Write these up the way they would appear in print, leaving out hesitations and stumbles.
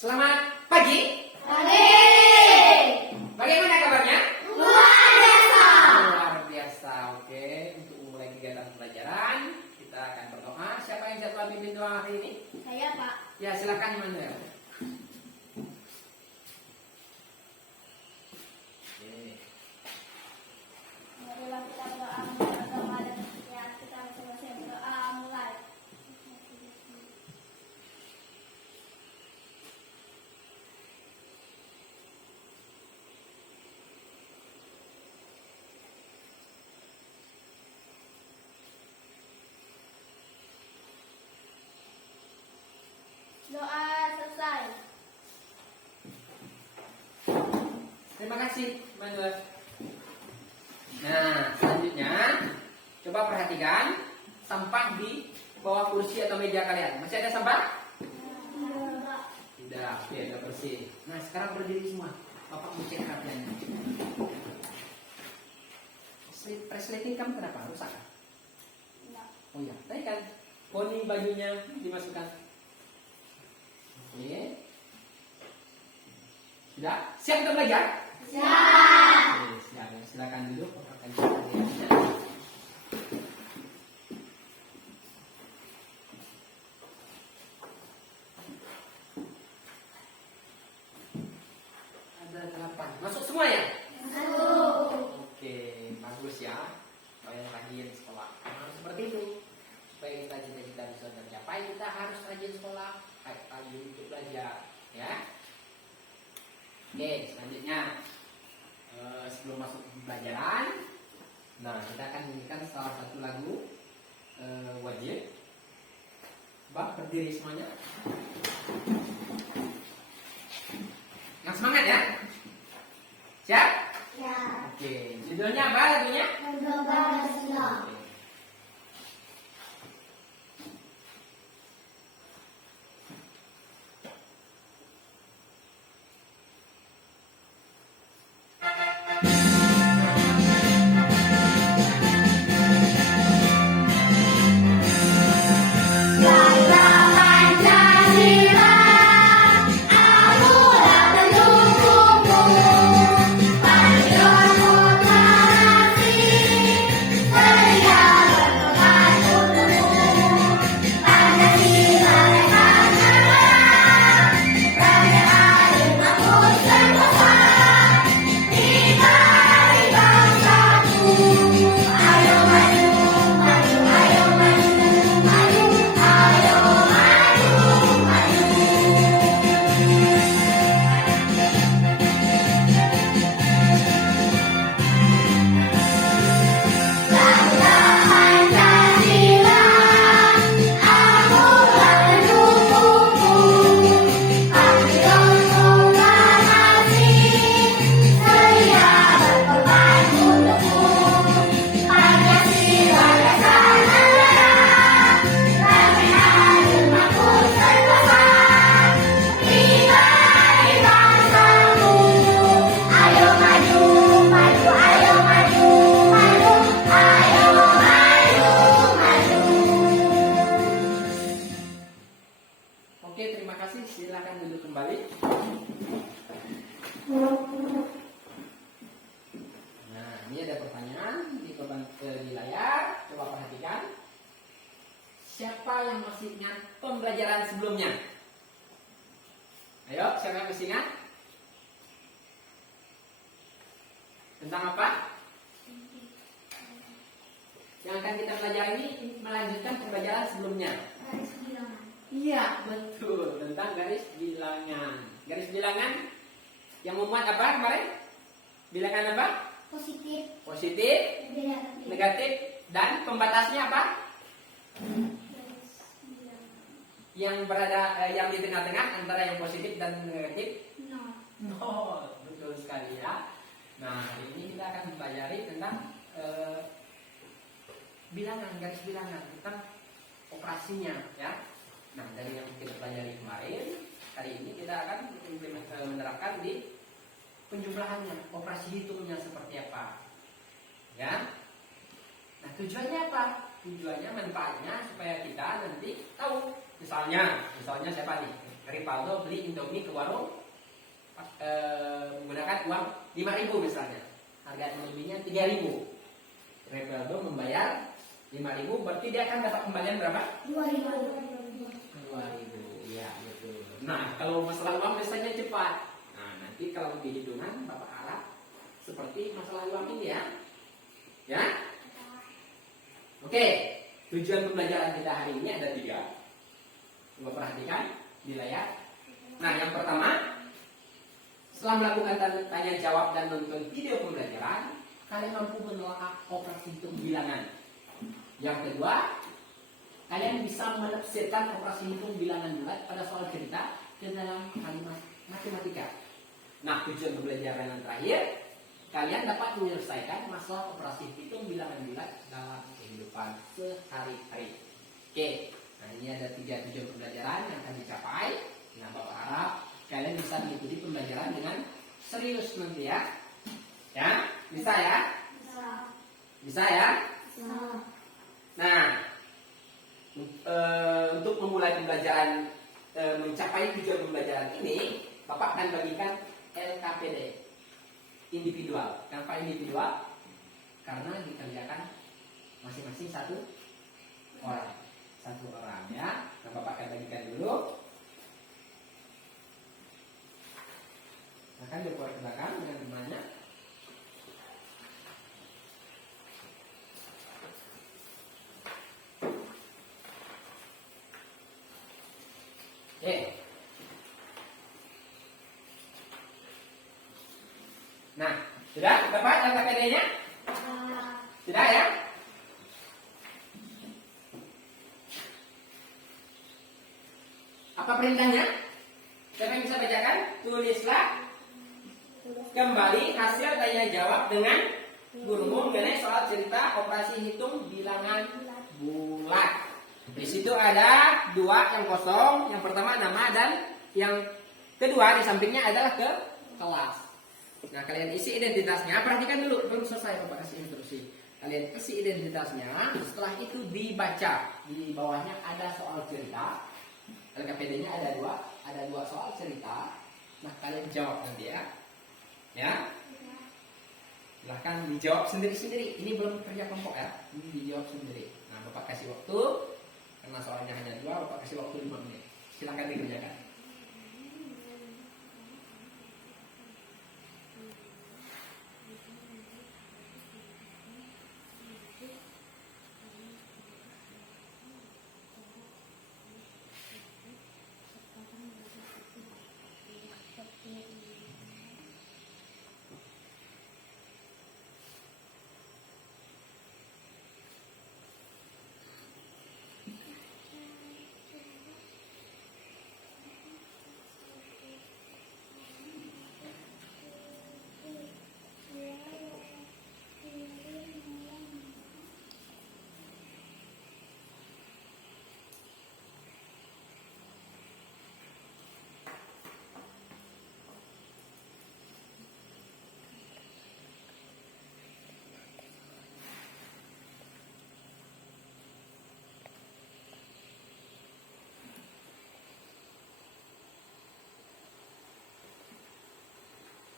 Selamat pagi. Pagi. Bagaimana kabarnya? Luar biasa. Luar biasa. Oke, untuk memulai kegiatan pelajaran, kita akan berdoa. Siapa yang jadwal mimpin doa hari ini? Saya, Pak. Ya, silakan Manuel. Marilah kita berdoa menurut agama dan kepercayaan kita masing-masing. Berdoa mulai. Doa selesai. Terima kasih Manuel. Nah, selanjutnya coba perhatikan sampah di bawah kursi atau meja kalian. Masih ada sampah? Tidak, oke, sudah bersih. Nah, sekarang berdiri semua. Bapak mau cek perhatiannya. Resleting kamu kenapa? Rusak kan? Oh iya, tadi kan poni bajunya dimasukkan. Oke. Sudah? Siap untuk belajar? Siap. Oke, siap. Silakan duduk. Akan kita lihatnya. Ada 8. Masuk semua ya? Masuk. Oke, bagus ya. Kalian rajin sekolah. Harus seperti itu. Supaya kita cita-cita bisa tercapai, kita harus rajin sekolah, rajin untuk belajar, ya. Oke, selanjutnya sebelum masuk ke pelajaran, nah kita akan nyanyikan salah satu lagu wajib. Coba berdiri semuanya. Yang semangat ya. Siap? Siap. Oke, judulnya apa lagunya? Mencoba bersiap. Oke. Oke, terima kasih. Silakan duduk kembali. Nah, ini ada pertanyaan di layar. Coba perhatikan. Siapa yang masih ingat pembelajaran sebelumnya? Ayo, siapa yang masih ingat? Tentang apa? Yang akan kita pelajari ini melanjutkan pembelajaran sebelumnya. Iya, betul. Tentang garis bilangan. Garis bilangan yang memuat apa kemarin? Bilangan apa? Positif. Positif, negatif, dan pembatasnya apa? Yang berada yang di tengah-tengah antara yang positif dan negatif. Nol. Betul sekali ya. Nah, hari ini kita akan mempelajari tentang bilangan, garis bilangan, tentang operasinya ya. Nah, dari yang kita pelajari kemarin, hari ini kita akan menerapkan di penjumlahannya, operasi hitungnya seperti apa. Ya. Nah, tujuannya apa? Tujuannya, manfaatnya supaya kita nanti tahu. Misalnya siapa nih? Rivaldo beli Indomie ke warung menggunakan uang 5.000 misalnya. Harga Indomie-nya 3.000. Rivaldo membayar 5.000, berarti dia akan dapat kembalian berapa? 2.000. 2.000. Ya, betul. Nah, kalau masalah uang biasanya cepat. Nah, nanti kalau di hitungan Bapak harap seperti masalah uang ini ya. Ya? Oke, tujuan pembelajaran kita hari ini ada 3. Coba perhatikan di layar. Nah, yang pertama, setelah melakukan tanya jawab dan nonton video pembelajaran, kalian mampu menelaah operasi hitung bilangan. Yang kedua, kalian bisa menafsirkan operasi hitung bilangan bulat pada soal cerita ke dalam kalimat matematika. Nah, tujuan pembelajaran yang terakhir, kalian dapat menyelesaikan masalah operasi hitung bilangan bulat dalam kehidupan sehari-hari. Oke, nah ini ada 3 tujuan pembelajaran yang akan dicapai. Nah, Bapak harap kalian bisa mengikuti pembelajaran dengan serius nanti ya. Ya, bisa ya? Bisa ya? Nah, untuk memulai pembelajaran mencapai tujuan pembelajaran ini, Bapak akan bagikan LKPD individual. Kenapa individual? Karena dikerjakan masing-masing satu orang ya. Nah, Bapak akan bagikan dulu. Akan dibuat ke belakang dengan temannya. Oke. Nah, sudah dapat LKPD-nya? Sudah ya? Apa perintahnya? Siapa yang bisa bacakan? Tulislah kembali hasil tanya jawab dengan gurumu mengenai soal cerita operasi hitung bilangan bulat. Di situ ada 2 yang kosong. Yang pertama nama dan yang kedua di sampingnya adalah ke kelas. Nah, kalian isi identitasnya. Perhatikan dulu, belum selesai Bapak kasih instruksi. Kalian isi identitasnya. Setelah itu dibaca. Di bawahnya ada soal cerita. LKPD-nya ada 2 soal cerita. Nah, kalian jawab nanti ya. Ya. Silahkan dijawab sendiri-sendiri. Ini belum kerja kelompok ya. Ini dijawab sendiri. Nah, Bapak kasih waktu. Karena soalnya hanya 2, Bapak kasih waktu 5 menit. Silahkan dikerjakan.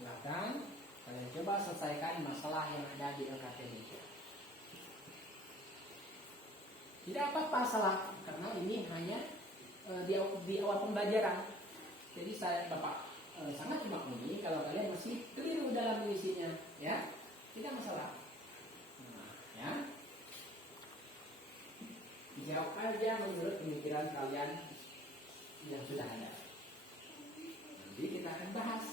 Silahkan kalian coba selesaikan masalah yang ada di LKPD. Tidak apa-apa salah, karena ini hanya di awal pembelajaran. Jadi Bapak sangat memaklumi kalau kalian masih keliru dalam mengisinya, ya, tidak masalah. Nah, ya, dijawab aja menurut pemikiran kalian yang sudah ada. Nanti kita akan bahas.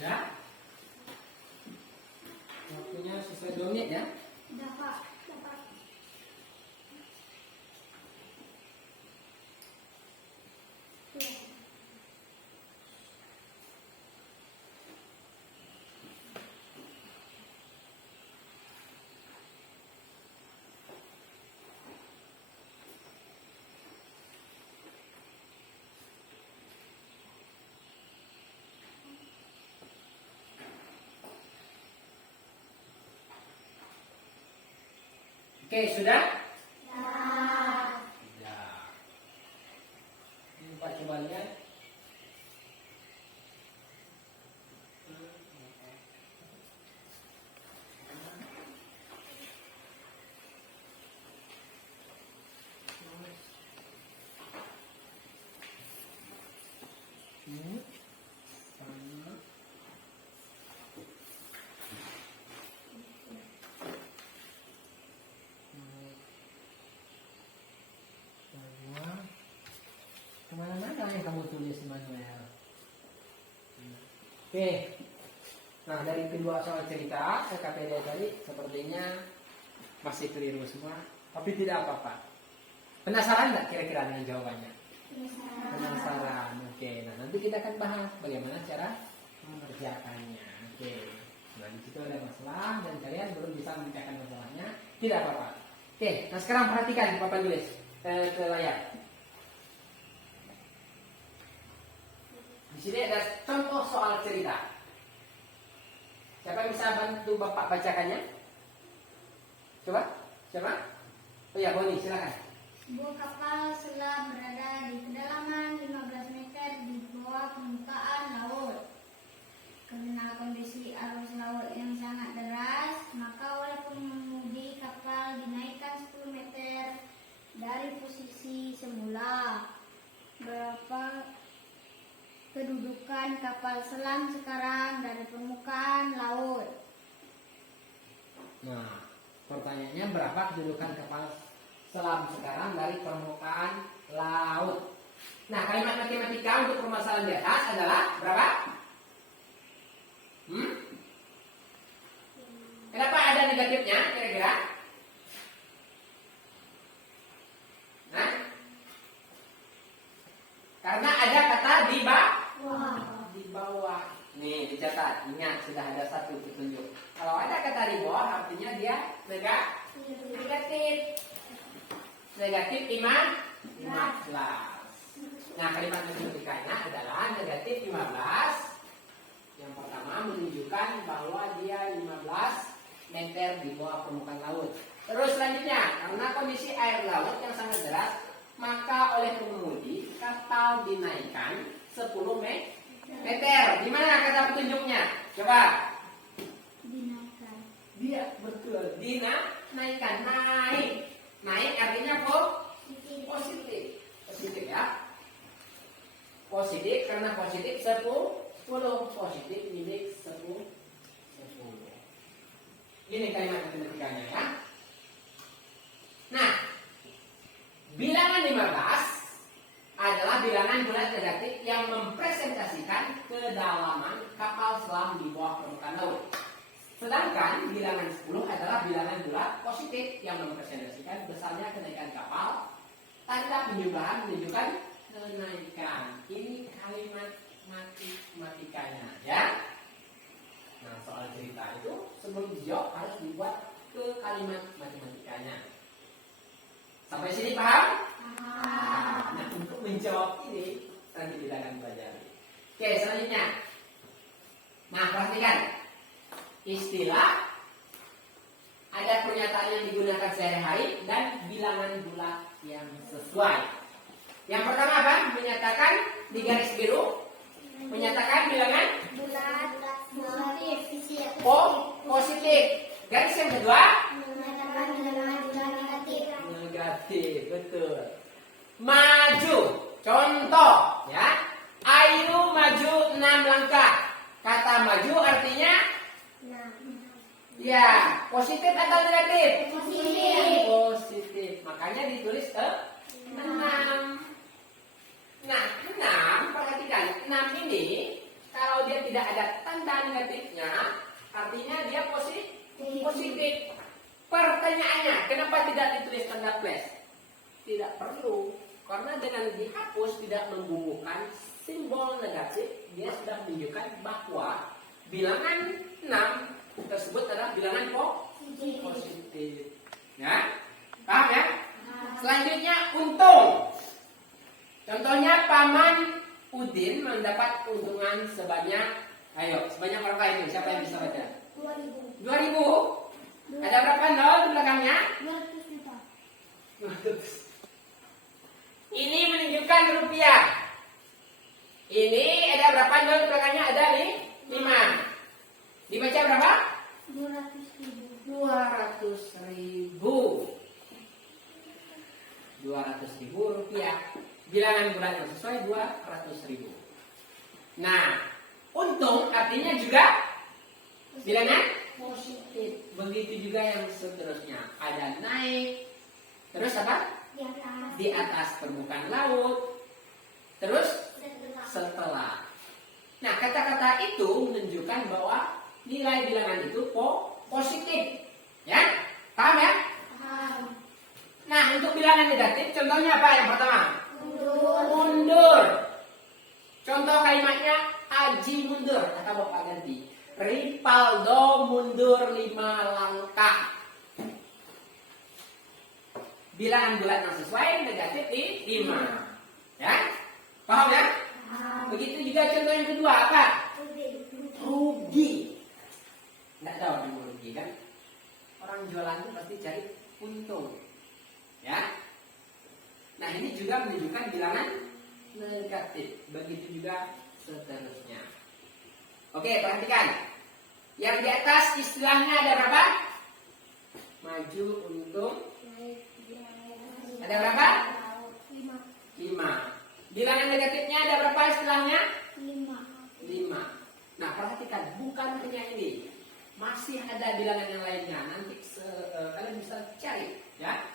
Sudah? Waktunya sesuai 2 menit ya. Udah Pak, dapat. Oke, sudah? Dah. Sudah. Ini Pak coba lihat. Sama. Kedua. Kemana-mana yang kamu tulis Manuel. Oke. Nah, dari kedua soal cerita KPD tadi sepertinya masih keliru semua, tapi tidak apa-apa. Penasaran nggak kira-kira dengan jawabannya? Penasaran. Oke. Nah, nanti kita akan bahas bagaimana cara mengerjakannya. Oke. Nah, di situ ada masalah dan kalian belum bisa memecahkan masalahnya, tidak apa-apa. Oke. Nah, sekarang perhatikan papan tulis ke layar. Di sini ada contoh soal cerita. Siapa yang bisa bantu Bapak bacakannya? Coba? Siapa? Oh ya, Boni, silakan. Sebuah kapal selam berada di kedalaman 15 meter di bawah permukaan laut. Karena kondisi arus laut yang sangat deras, maka oleh pengemudi kapal dinaikkan 10 meter dari posisi semula. Berapa kedudukan kapal selam sekarang dari permukaan laut? Nah, pertanyaannya berapa kedudukan kapal selam sekarang dari permukaan laut? Nah, kalimat matematika untuk permasalahan di atas adalah berapa? Kenapa ada negatifnya kira-kira? Nah, karena ada kata di Wah. di bawah. Nih, dicatat. Ingat, sudah ada satu petunjuk. Kalau ada kata di bawah, artinya dia negatif. Negatif 15. Nah, kalimat matematikanya adalah negatif 15. Yang pertama menunjukkan bahwa dia 15 meter di bawah permukaan laut. Terus selanjutnya, karena kondisi air laut yang sangat deras, maka oleh pengemudi kapal dinaikkan 10 meter. Di mana kata petunjuknya? Coba. Dinaikkan. Dia betul. Dinaikkan, naik. Naik artinya positif. Positif ya. Positif karena positif 10. Positif milik 10. Ini kalimat matematikanya ya. Nah, bilangan 15 adalah bilangan bulat negatif yang mempresentasikan kedalaman kapal selam di bawah permukaan laut. Sedangkan bilangan 10 adalah bilangan bulat positif yang mempresentasikan besarnya kenaikan kapal. Tanda penjumlahan menunjukkan kenaikan. Ini kalimat matematikanya ya. Nah, soal cerita itu sebelum dijawab harus dibuat ke kalimat matematikanya. Sampai sini paham? Nah, untuk menjawab ini nanti kita akan pelajari. Oke, selanjutnya. Nah, perhatikan. Istilah ada pernyataan yang digunakan sehari-hari dan bilangan bulat yang sesuai. Yang pertama apa? Menyatakan di garis biru. Menyatakan bilangan Bulat. positif. Garis yang kedua Menyatakan bilangan bulat negatif. negatif, betul. Maju. Contoh ya. Ayu maju 6 langkah. Kata maju artinya ya, positif atau negatif? Positif. Positif. Makanya ditulis 6. Nah, 6 perhatikan. 6 ini kalau dia tidak ada tanda negatifnya, artinya dia positif. Pertanyaannya, kenapa tidak ditulis tanda plus? Tidak perlu, karena dengan dihapus tidak membumbukan simbol negatif, dia sudah menunjukkan bahwa bilangan 6 tersebut adalah bilangan positif. Ya, paham ya? Selanjutnya untung. Contohnya Paman Udin mendapat keuntungan sebanyak, sebanyak berapa itu? Siapa yang bisa baca? 2.000. Ada berapa nol di belakangnya? 200 juta. Ini menunjukkan rupiah. Ini ada berapa nol di belakangnya? Ada nih 5. Dibaca berapa? 200.000. 200.000. 200.000 rupiah. Bilangan bulan yang sesuai 200.000. Nah, untung artinya juga bilangan positif. Begitu juga yang seterusnya. Ada naik. Terus apa? Di atas permukaan laut. Terus setelah. Nah, kata-kata itu menunjukkan bahwa nilai bilangan itu positif. Ya? Paham ya? Paham. Nah, untuk bilangan negatif, contohnya apa yang pertama? Mundur. Contoh kalimatnya Aji mundur. Kata Bapak ganti. Ripaldo mundur 5 langkah. Bilangan bulat yang sesuai negatif di 5. Ya? Paham ya? Begitu juga contoh yang kedua apa? Rugi. Nggak tahu orang rugi kan? Orang jualan itu pasti cari untung. Ya? Nah, ini juga menunjukkan bilangan negatif. Begitu juga seterusnya. Oke, perhatikan. Yang di atas istilahnya ada berapa? Maju, untung. Ada berapa? 5. Bilangan negatifnya ada berapa istilahnya? 5. Nah, perhatikan. Bukan hanya ini. Masih ada bilangan yang lainnya. Nanti kalian bisa cari. Ya.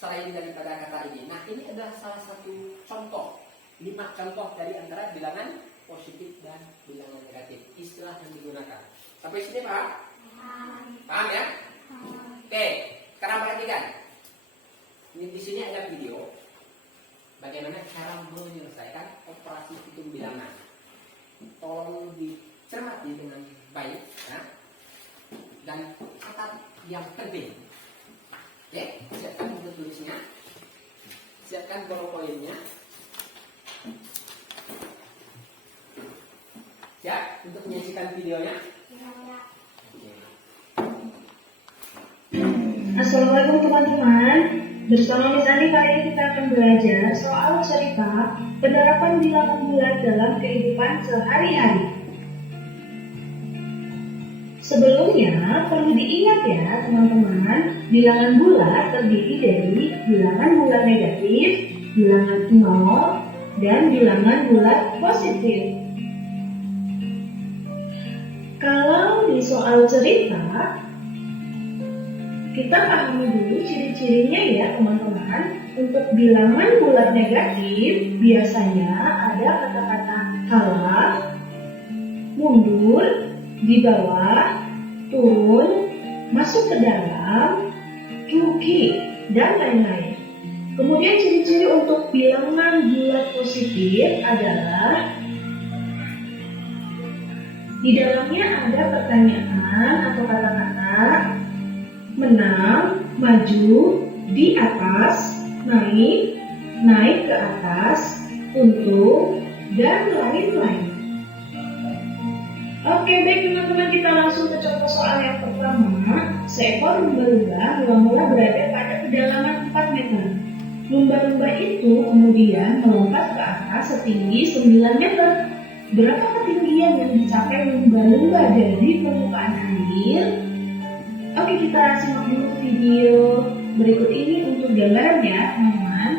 Selain daripada kata ini. Nah, ini adalah salah satu contoh. 5 contoh dari antara bilangan positif dan bilangan negatif. Istilah yang digunakan. Sampai sini Pak? Paham ya? Oke, sekarang perhatikan. Ini di sini ada video. Bagaimana cara menyelesaikan operasi hitung bilangan. Tolong dicermati dengan baik. Ya. Dan catat yang penting. Oke, siapkan buku tulisnya. Siapkan powerpointnya. Siap untuk menyaksikan videonya? Assalamualaikum teman-teman. Bersama Miss Andi kali ini kita akan belajar soal cerita penerapan bilangan bulat dalam kehidupan sehari-hari. Sebelumnya, perlu diingat ya teman-teman, bilangan bulat terdiri dari bilangan bulat negatif, bilangan nol, dan bilangan bulat positif. Kalau di soal cerita, kita pahami dulu ciri-cirinya ya teman-teman. Untuk bilangan bulat negatif, biasanya ada kata-kata kalah, mundur, di bawah, turun, masuk ke dalam, rugi, dan lain-lain. Kemudian ciri-ciri untuk bilangan bulat positif adalah di dalamnya ada pertanyaan atau kata-kata menang, maju, di atas, naik ke atas, untung, dan lain-lain. Oke, baik teman-teman, kita langsung ke contoh soal yang pertama. Seekor lumba-lumba mula-mula berada pada kedalaman 4 meter. Lumba-lumba itu kemudian melompat ke atas setinggi 9 meter. Berapa ketinggian yang dicapai lumba-lumba dari permukaan air? Oke, kita simak dulu video berikut ini untuk gambarannya, teman-teman.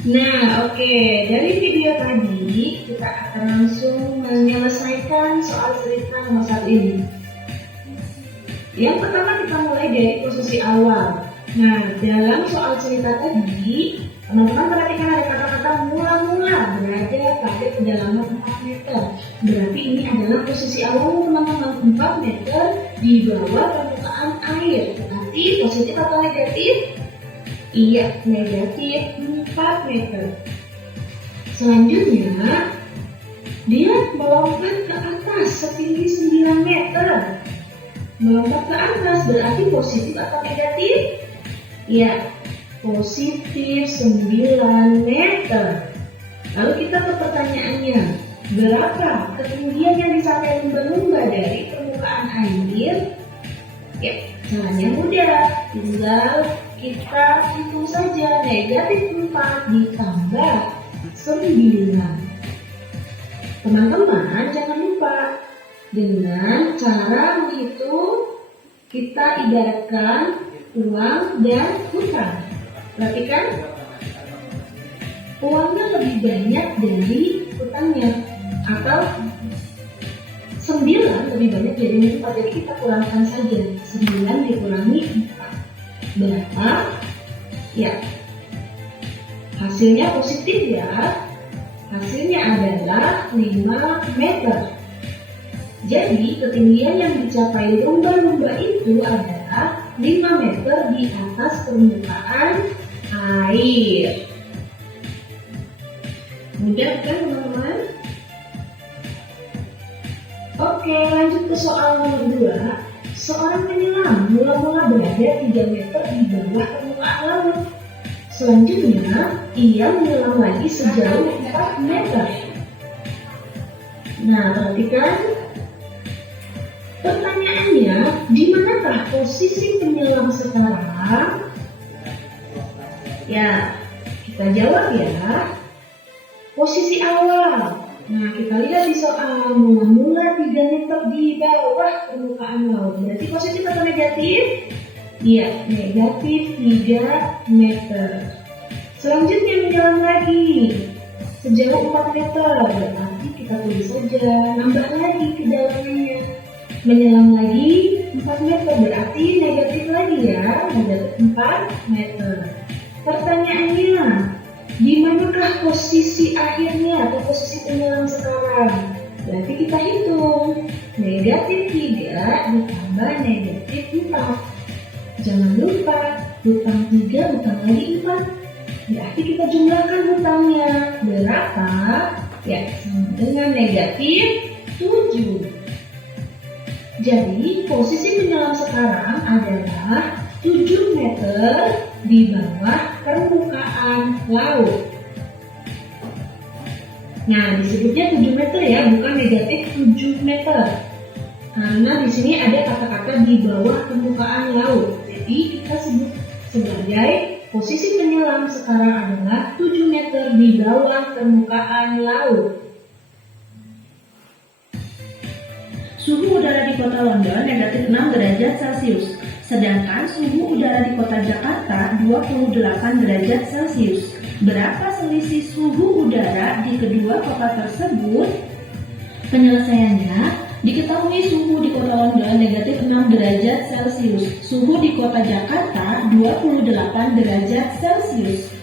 Nah, oke, dari video tadi kita akan langsung menyelesaikan soal cerita nomor 1 ini. Yang pertama kita mulai dari posisi awal. Nah, dalam soal cerita tadi, teman-teman perhatikan ada kata-kata mula-mula berada pada kedalaman 4 meter. Berarti ini adalah posisi awal teman-teman, 4 meter di bawah permukaan air. Berarti positif atau negatif? Iya, negatif 4 meter. Selanjutnya, dia melompat ke atas setinggi 9 meter. Melompat ke atas berarti positif atau negatif? Ya, positif 9 meter. Lalu kita ke pertanyaannya, berapa ketinggian yang dicapai lumba-lumba dari permukaan air? Ya, caranya mudah, tinggal kita hitung saja. Negatif 4 ditambah 9. Teman-teman jangan lupa dengan cara menghitung kita ibaratkan uang dan hutang. Perhatikan, uangnya lebih banyak dari hutangnya, atau 9 lebih banyak dari 4. Jadi kita kurangkan saja 9 dikurangi 4. Berapa? Ya, hasilnya positif ya. Hasilnya adalah 5 meter. Jadi ketinggian yang dicapai lumba-lumba itu adalah 5 meter di atas permukaan air. Mudah kan teman-teman? Oke, lanjut ke soal nomor 2. Seorang penyelam mula-mula berada 3 meter di bawah permukaan laut. Selanjutnya, ia menyelam lagi sejauh 4 meter. Nah, perhatikan. Pertanyaannya, di manakah posisi penyelam sekarang? Ya, kita jawab ya. Posisi awal. Nah, kita lihat di soal mula-mula 3 meter di bawah permukaan laut. Berarti positif atau negatif? Iya, negatif 3 meter. Selanjutnya menyelam lagi sejauh 4 meter. Berarti kita tulis saja, nambah lagi ke dalamnya. Menyelam lagi 4 meter, berarti negatif lagi ya, negatif 4 meter. Pertanyaannya, di manakah posisi akhirnya atau posisi penyelam sekarang? Berarti kita hitung, negatif 3 ditambah negatif 4. Jangan lupa, hutang 3, hutang lagi 4. Berarti kita jumlahkan hutangnya. Berapa? Ya, sama dengan negatif 7. Jadi, posisi penyelam sekarang adalah 7 meter di bawah permukaan laut. Nah, disebutnya 7 meter ya, bukan negatif 7 meter. Karena di sini ada kata-kata di bawah permukaan laut. Jadi, kita sebut sebagai posisi penyelam sekarang adalah 7 meter di bawah permukaan laut. Suhu udara di kota London negatif 6 derajat Celcius, sedangkan suhu udara di kota Jakarta 28 derajat Celcius. Berapa selisih suhu udara di kedua kota tersebut? Penyelesaiannya, diketahui suhu di kota London negatif 6 derajat Celcius, suhu di kota Jakarta 28 derajat Celcius.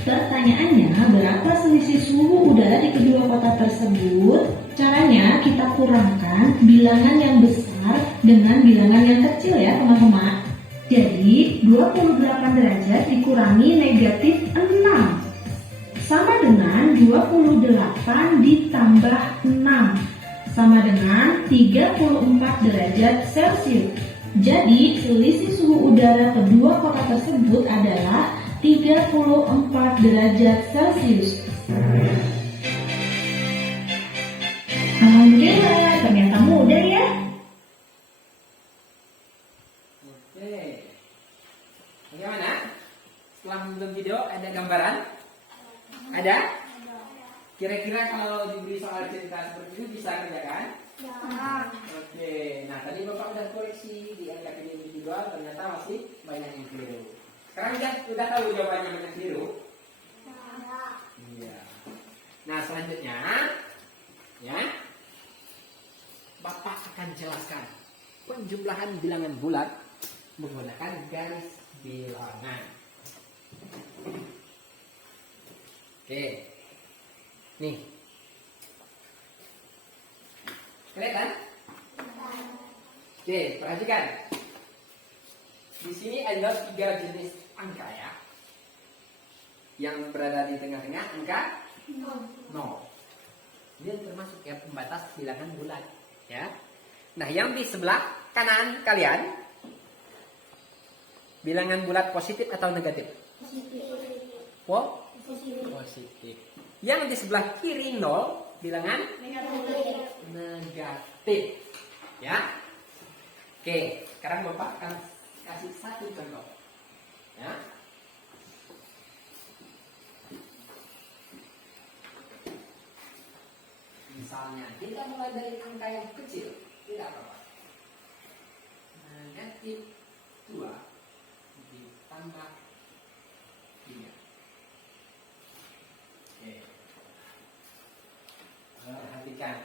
Pertanyaannya, berapa selisih suhu udara di kedua kota tersebut? Caranya kita kurangkan bilangan yang besar dengan bilangan yang kecil ya teman-teman. Jadi 28 derajat dikurangi negatif 6 sama dengan 28 ditambah 6 sama dengan 34 derajat Celcius. Jadi selisih suhu udara kedua kota tersebut adalah 34 derajat Celcius. Alhamdulillah, ternyata mudah ya. Oke. Bagaimana? Setelah menonton video ada gambaran? Ada? Kira-kira kalau diberi soal cerita seperti itu bisa kerjakan? Oke. Nah, tadi Bapak udah koreksi di angka individual, ternyata masih banyak yang keliru. Sekarang udah tahu jawabannya banyak keliru? Iya. Nah, selanjutnya ya, Bapak akan jelaskan penjumlahan bilangan bulat menggunakan garis bilangan. Oke. Nih. Kelihatan? Oke, perhatikan. Di sini ada 3 jenis angka ya. Yang berada di tengah-tengah angka 0. Dia termasuk ya pembatas bilangan bulat ya. Nah, yang di sebelah kanan kalian bilangan bulat positif atau negatif? Positif. Yang di sebelah kiri 0 bilangan negatif. Ya. Oke, sekarang Bapak akan kasih satu contoh. Ya. Misalnya, kita mulai dari angka yang kecil, tidak apa-apa. Negatif 2 ditambah 3. Oke. Perhatikan.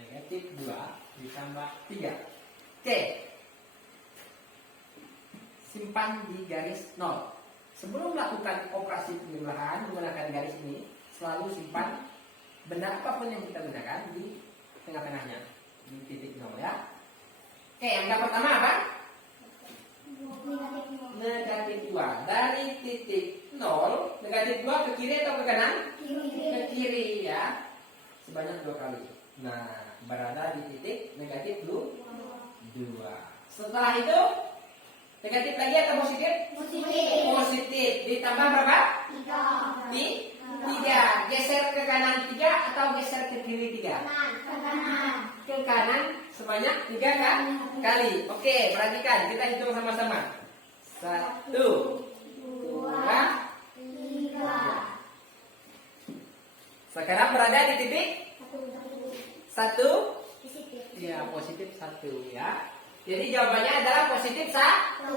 Negatif 2 ditambah 3. Oke. Simpan di garis 0. Sebelum melakukan operasi penjumlahan menggunakan garis ini, selalu simpan benda apapun yang kita gunakan di tengah-tengahnya, di titik 0 ya. Oke, angka pertama apa? Negatif 2. Dari titik 0, negatif 2 ke kiri atau ke kanan? Ke kiri ya. Sebanyak 2 kali. Nah, berada di titik negatif 2. Setelah itu, negatif lagi atau positif? Positif. Ditambah berapa? 3. Geser ke kanan 3 atau geser ke kiri 3? Ke kanan sebanyak 3 kan? Kali. Oke, perhatikan. Kita hitung sama-sama. 1, 2, 3. Sekarang berada di titik 1. Ya, positif 1 ya. Jadi jawabannya adalah positif 1.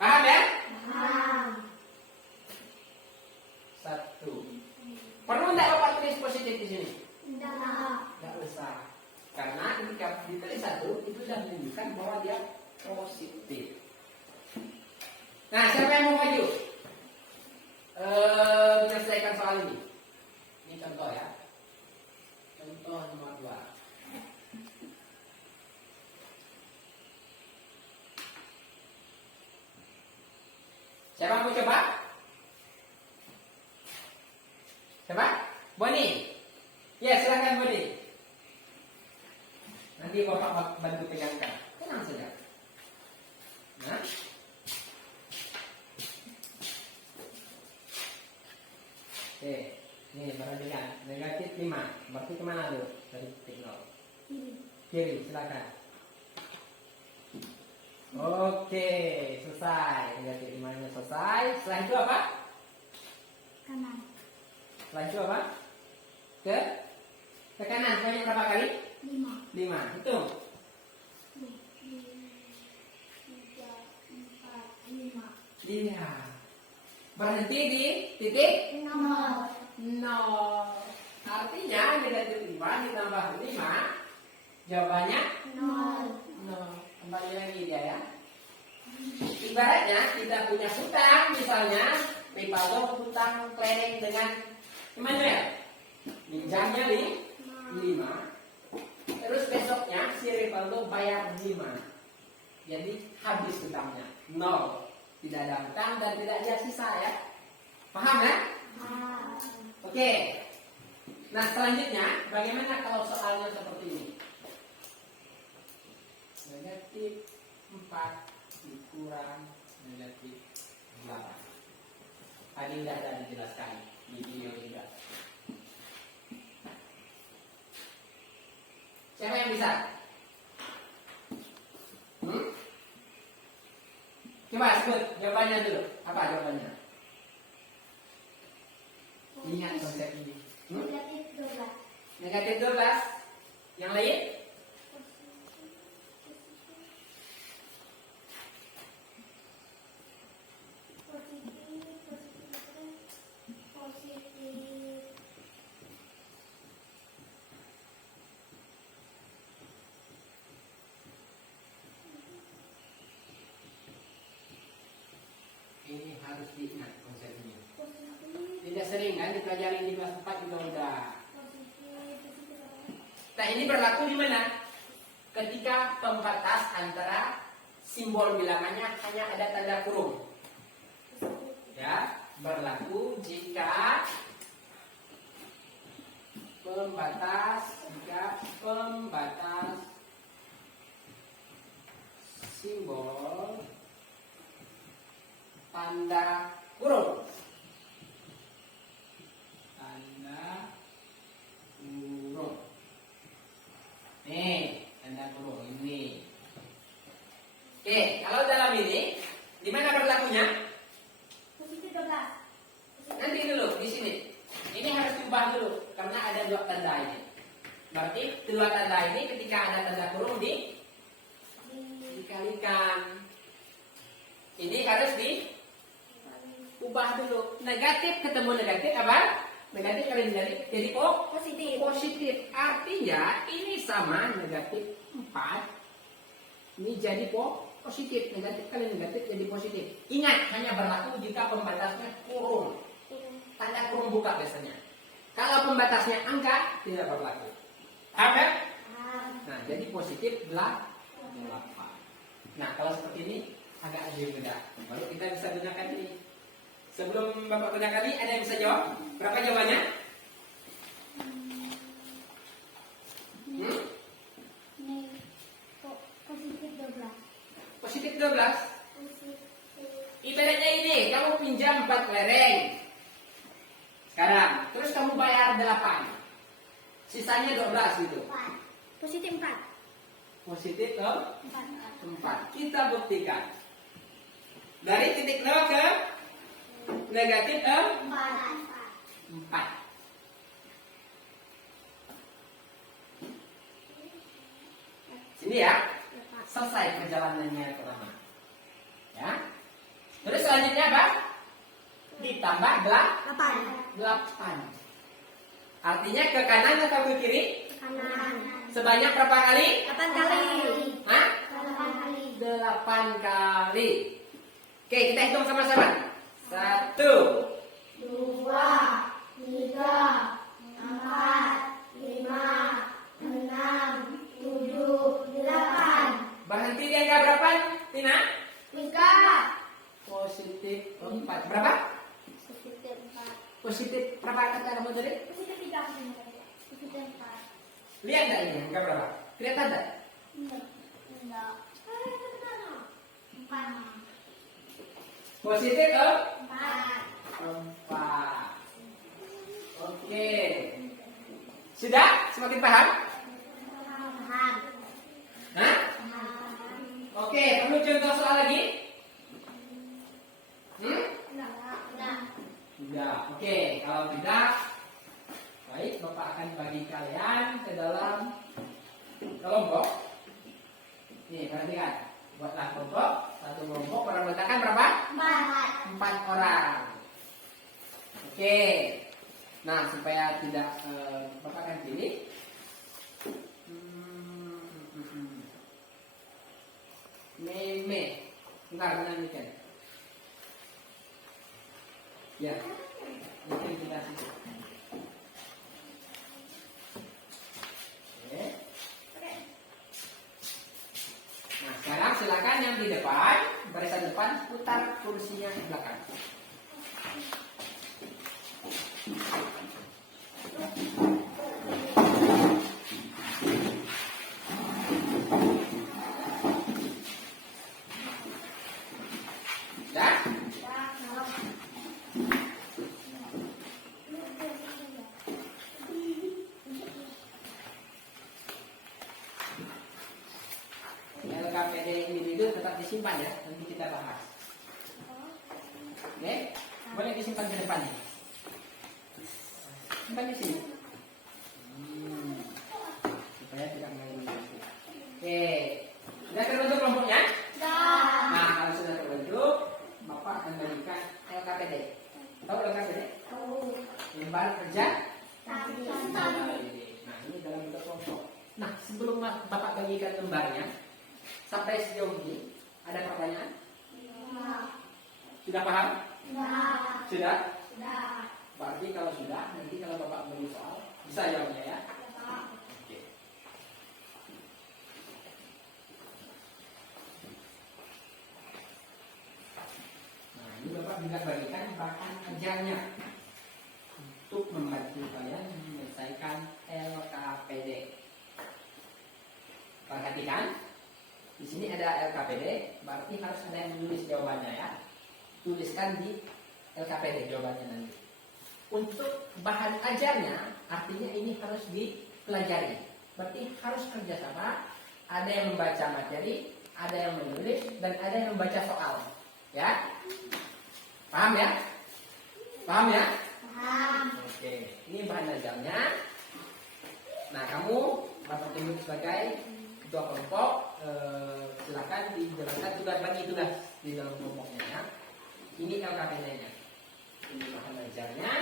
Paham ya? 1. Perlu tidak Bapak tulis positif di sini? Tidak usah. Karena ketika ditulis 1 itu sudah menunjukkan bahwa dia positif. Nah, siapa yang mau maju? Menyelesaikan soal ini. Ini contoh ya. Contoh nomor 2. Siapa mau coba? Coba? Boni. Ya, silakan Boni. Nanti Bapak bantu pegangkan. Tenang saja. Nah. Oke, ini perhatikan. Negatif 5. Berarti kemana tuh? Dari titik 0. Kiri, silakan. Oke, selesai. Negatif 5-nya selesai. Setelah itu apa? Kanan. Setelah itu apa? Ke kanan. Sebanyak berapa kali? 5. Hitung. 3, 4, 5. Iya. Berhenti di titik 0. 0. Artinya negatif 5 ditambah 5. Jawabannya 0. Kembali lagi dia ya. Ibaratnya kita punya hutang, misalnya Rivaldo hutang klereng dengan Emmanuel. Minjamnya 5. Terus besoknya si Rivaldo bayar 5. Jadi habis hutangnya 0. Tidak ada hutang dan tidak ada sisa ya. Paham ya? Oke. Nah, selanjutnya bagaimana kalau soalnya seperti ini? Negatif 4 dikurang negatif 8. Tadi tidak ada dijelaskan di video juga. Siapa yang bisa? Coba sebut jawabannya dulu. Apa jawabannya? Ingat konsep ini. Negatif 12. Yang lain? Dan dipelajari di kelas 4 juga udah. Nah, ini berlaku di mana? Ketika pembatas antara simbol bilangannya hanya ada tanda kurung. Ya, berlaku jika pembatas simbol tanda kurung. Tanda kurung. Nih, tanda kurung ini. Oke, kalau dalam ini, di mana berlakunya? Positif 12. Nanti dulu di sini. Ini harus diubah dulu karena ada dua tanda ini. Berarti kedua tanda ini ketika ada tanda kurung dikalikan. Ini harus diubah dulu. Negatif ketemu negatif apa? Negatif kali negatif jadi positif. Artinya ini sama negatif 4. Ini jadi positif. Negatif kali negatif jadi positif. Ingat, hanya berlaku jika pembatasnya kurung. Tanda kurung buka biasanya. Kalau pembatasnya angka tidak berlaku. Paham kan? Nah, jadi positif 8. Nah, kalau seperti ini agak lebih mudah. Baru kita bisa gunakan ini. Sebelum Bapak tanyakan ini, ada yang bisa jawab? Berapa jawabannya? Positif 12. Positif 12. Ibaratnya ini, kamu pinjam 4 kelereng. Sekarang, terus kamu bayar 8. Sisanya 12 gitu. 4. Positif 4. Positif 4. 4. Kita buktikan. Dari titik 0 ke negatif 4. 4. Sini ya. Selesai perjalanannya pertama. Ya. Terus selanjutnya apa? Ditambah 8. Artinya ke kanan atau ke kiri? Kanan. Sebanyak berapa kali? 8 kali. Hah? 8 kali. 8 kali. Oke, kita hitung sama-sama. 1, 2, 3, 4, 5, 6, 7, 8. berhenti di angka berapa, Tina? Mika. Positif 4. Berapa? Positif 4. Positif berapa kata kamu tadi? Positif 3. Positif 4. Lihat enggak ini angka berapa? Kelihatan enggak? Enggak. 4. Positif 4. 4. Oke. Sudah? Semakin paham? Paham. Hah? Oke, perlu contoh soal lagi? Tidak. Oke, kalau tidak, baik, Bapak akan bagi kalian ke dalam kelompok. Nih, perhatikan. Buatlah kelompok. Satu kelompok orang letakkan berapa? 4 orang. Oke. Nah, supaya tidak Bapak akan pilih. Meme. Bentar, menanyakan. Ya. Mungkin kita situ. Oke. Nah, sekarang silakan yang di depan, barisan depan, putar kursinya ke belakang. Ya? LKPD individu tetap disimpan ya, nanti kita bahas. Oke, boleh disimpan ke depan nih. Simpan di sini. Supaya tidak main. Oke, sudah terbentuk kelompoknya? Nah, kalau sudah terbentuk, Bapak akan bagikan LKPD. Tahu LKPD? Lembar kerja. Nah, ini dalam bentuk kelompok. Nah, sebelum Bapak bagikan lembarnya, sampai sejauh ini ada pertanyaan? Sudah paham? Sudah? Berarti kalau sudah, nanti kalau Bapak beri soal, bisa jawabnya ya. Oke. Nah, ini Bapak juga bagikan bahan ajarnya untuk membantu kalian menyelesaikan LKPD. Perhatikan, di sini ada LKPD, berarti harus ada yang menulis jawabannya ya. Tuliskan di LKPD jawabannya nanti. Untuk bahan ajarnya, artinya ini harus dipelajari. Berarti harus kerjasama. Ada yang membaca materi, ada yang menulis, dan ada yang membaca soal. Ya, paham ya? Paham ya? Paham. Oke, ini bahan ajarnya. Nah, kamu Bapak tunjuk sebagai ketua kelompok. Silakan dijalankan tugas, bagi tugas di dalam kelompoknya ya. Ini LKPD-nya. Ini bahan ajarnya.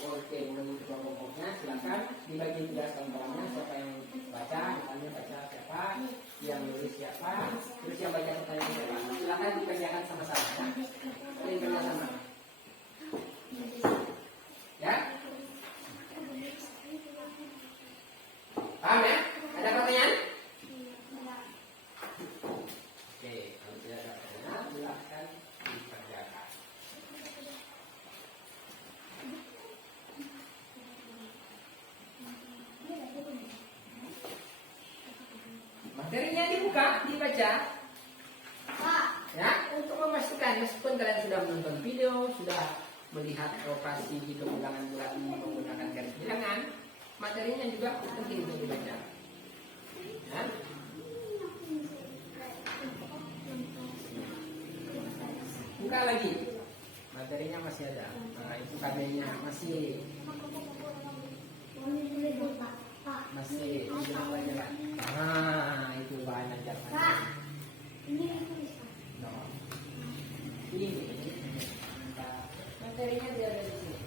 Oke, menurut ketua kelompoknya silakan dibagi tugas kawan-kawannya. Siapa yang baca, misalnya baca siapa, yang nulis siapa, terus yang baca pertanyaan siapa. Silakan dikerjakan sama-sama ya. Saling kerjasama. Ya? Paham ya? Ada pertanyaan? Oke, kalau tidak ada pertanyaan, silahkan dikerjakan. Materinya dibuka, dibaca. Pak, Ya, untuk memastikan meskipun kalian sudah menonton video, sudah melihat operasi hitung bilangan bulat ini menggunakan garis bilangan, materinya juga penting untuk dibaca. Ya. Buka lagi, materinya masih ada. Nah, itu KB-nya masih masih belum pelajaran. Ah, itu bahan ajar. Pak, ini tulisan. Ini materinya dia ada di sini.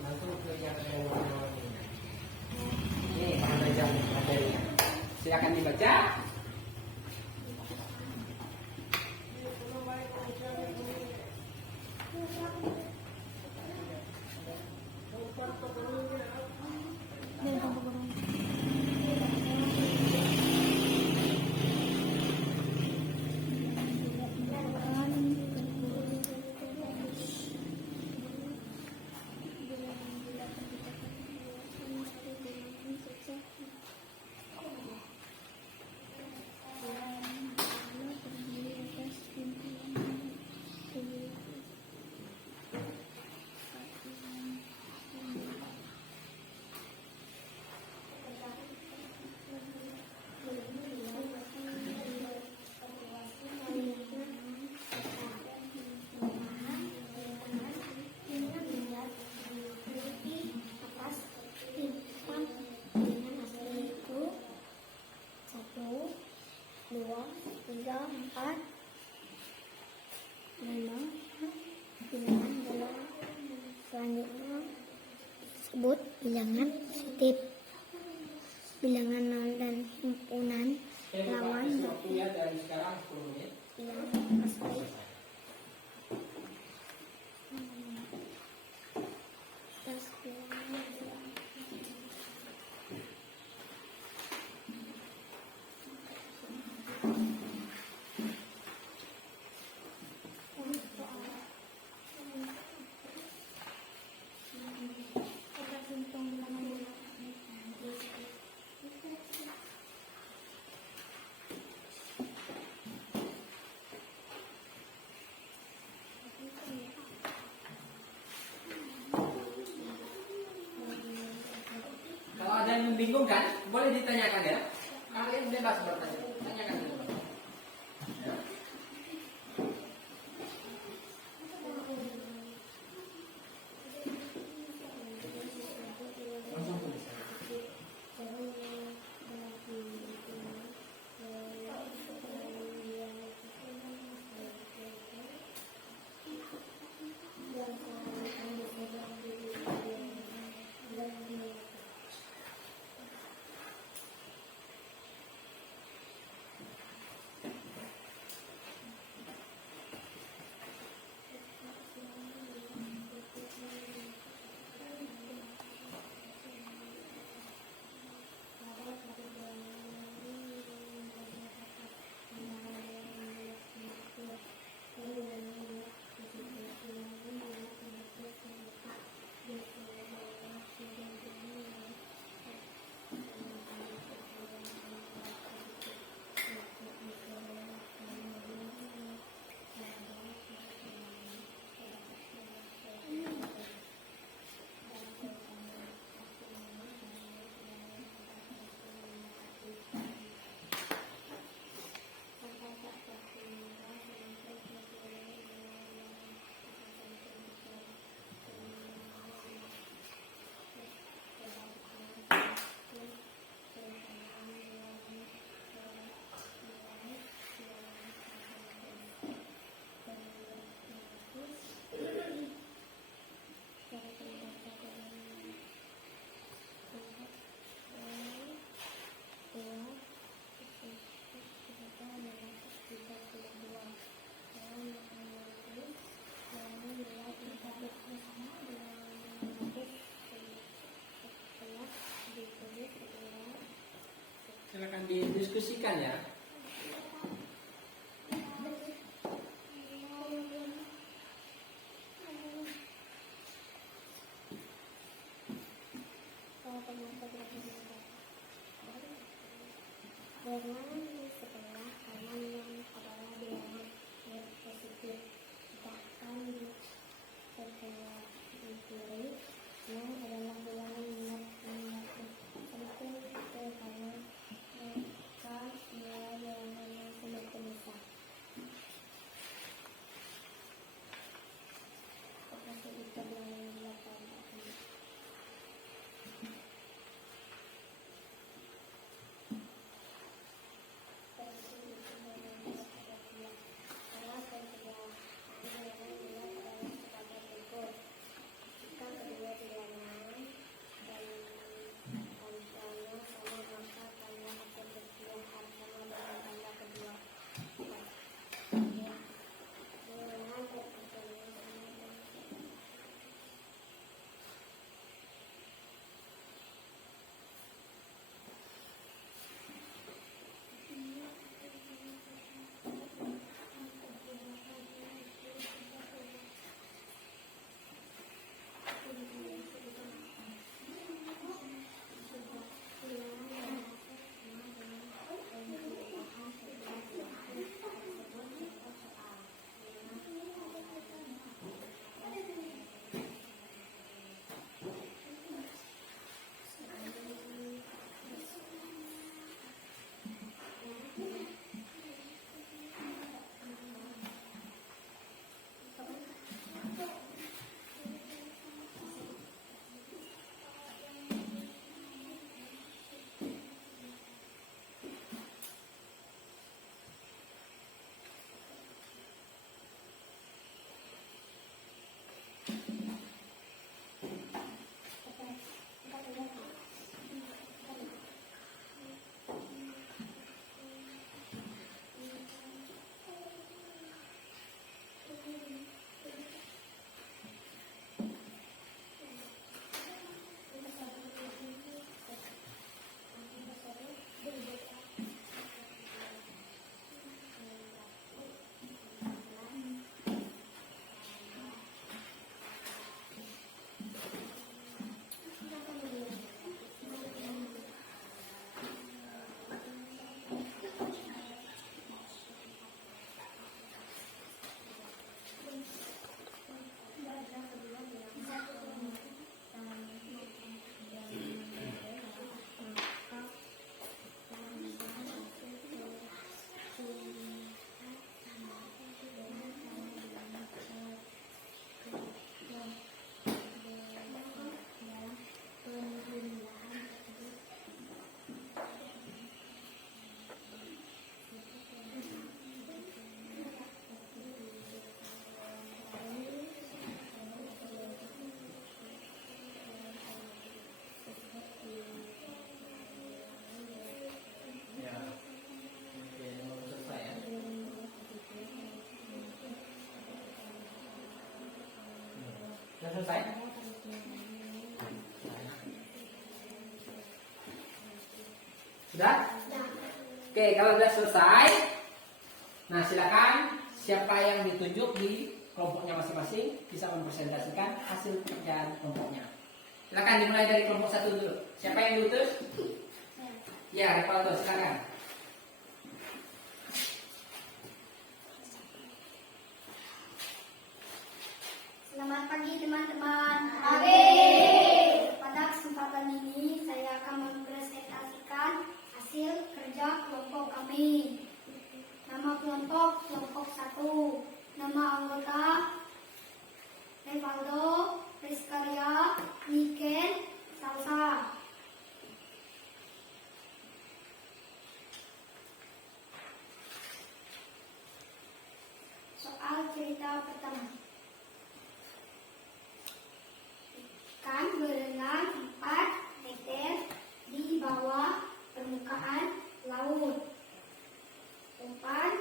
Langsung ke yang bawah ini. Ini bahan ajar materinya. Silakan dibaca. Selanjutnya sebut bilangan positif, bilangan nol dan himpunan lawan Waktu ya dari sekarang 10 menit. bilangan asli. Atas bilangan Kalau ada yang membingungkan, boleh ditanyakan ya. Kalian bebas bertanya. Tanyakan dulu. Ya. Langsung tulis. ikannya? Berenang di sebelah kanan yang adalah bilangan net positif, sedangkan di sebelah kiri yang adalah bilangan net negatif. Penting itu karena mereka adalah bilangan yang semakin besar. Operasi itu bilangan belakang. Sudah selesai? Sudah? Oke, kalau sudah selesai, nah silakan siapa yang ditunjuk di kelompoknya masing-masing bisa mempresentasikan hasil pekerjaan kelompoknya. Silakan dimulai dari kelompok satu dulu. Siapa yang diutus? Ya, Rivaldo, silakan. Selamat pagi teman-teman. Pagi. Pada kesempatan ini saya akan mempresentasikan hasil kerja kelompok kami. Nama kelompok 1. Nama anggota Rivaldo, Rizkaria, Niken, Salsa. Soal cerita pertama. Ikan berenang 4 meter di bawah permukaan laut. Umpan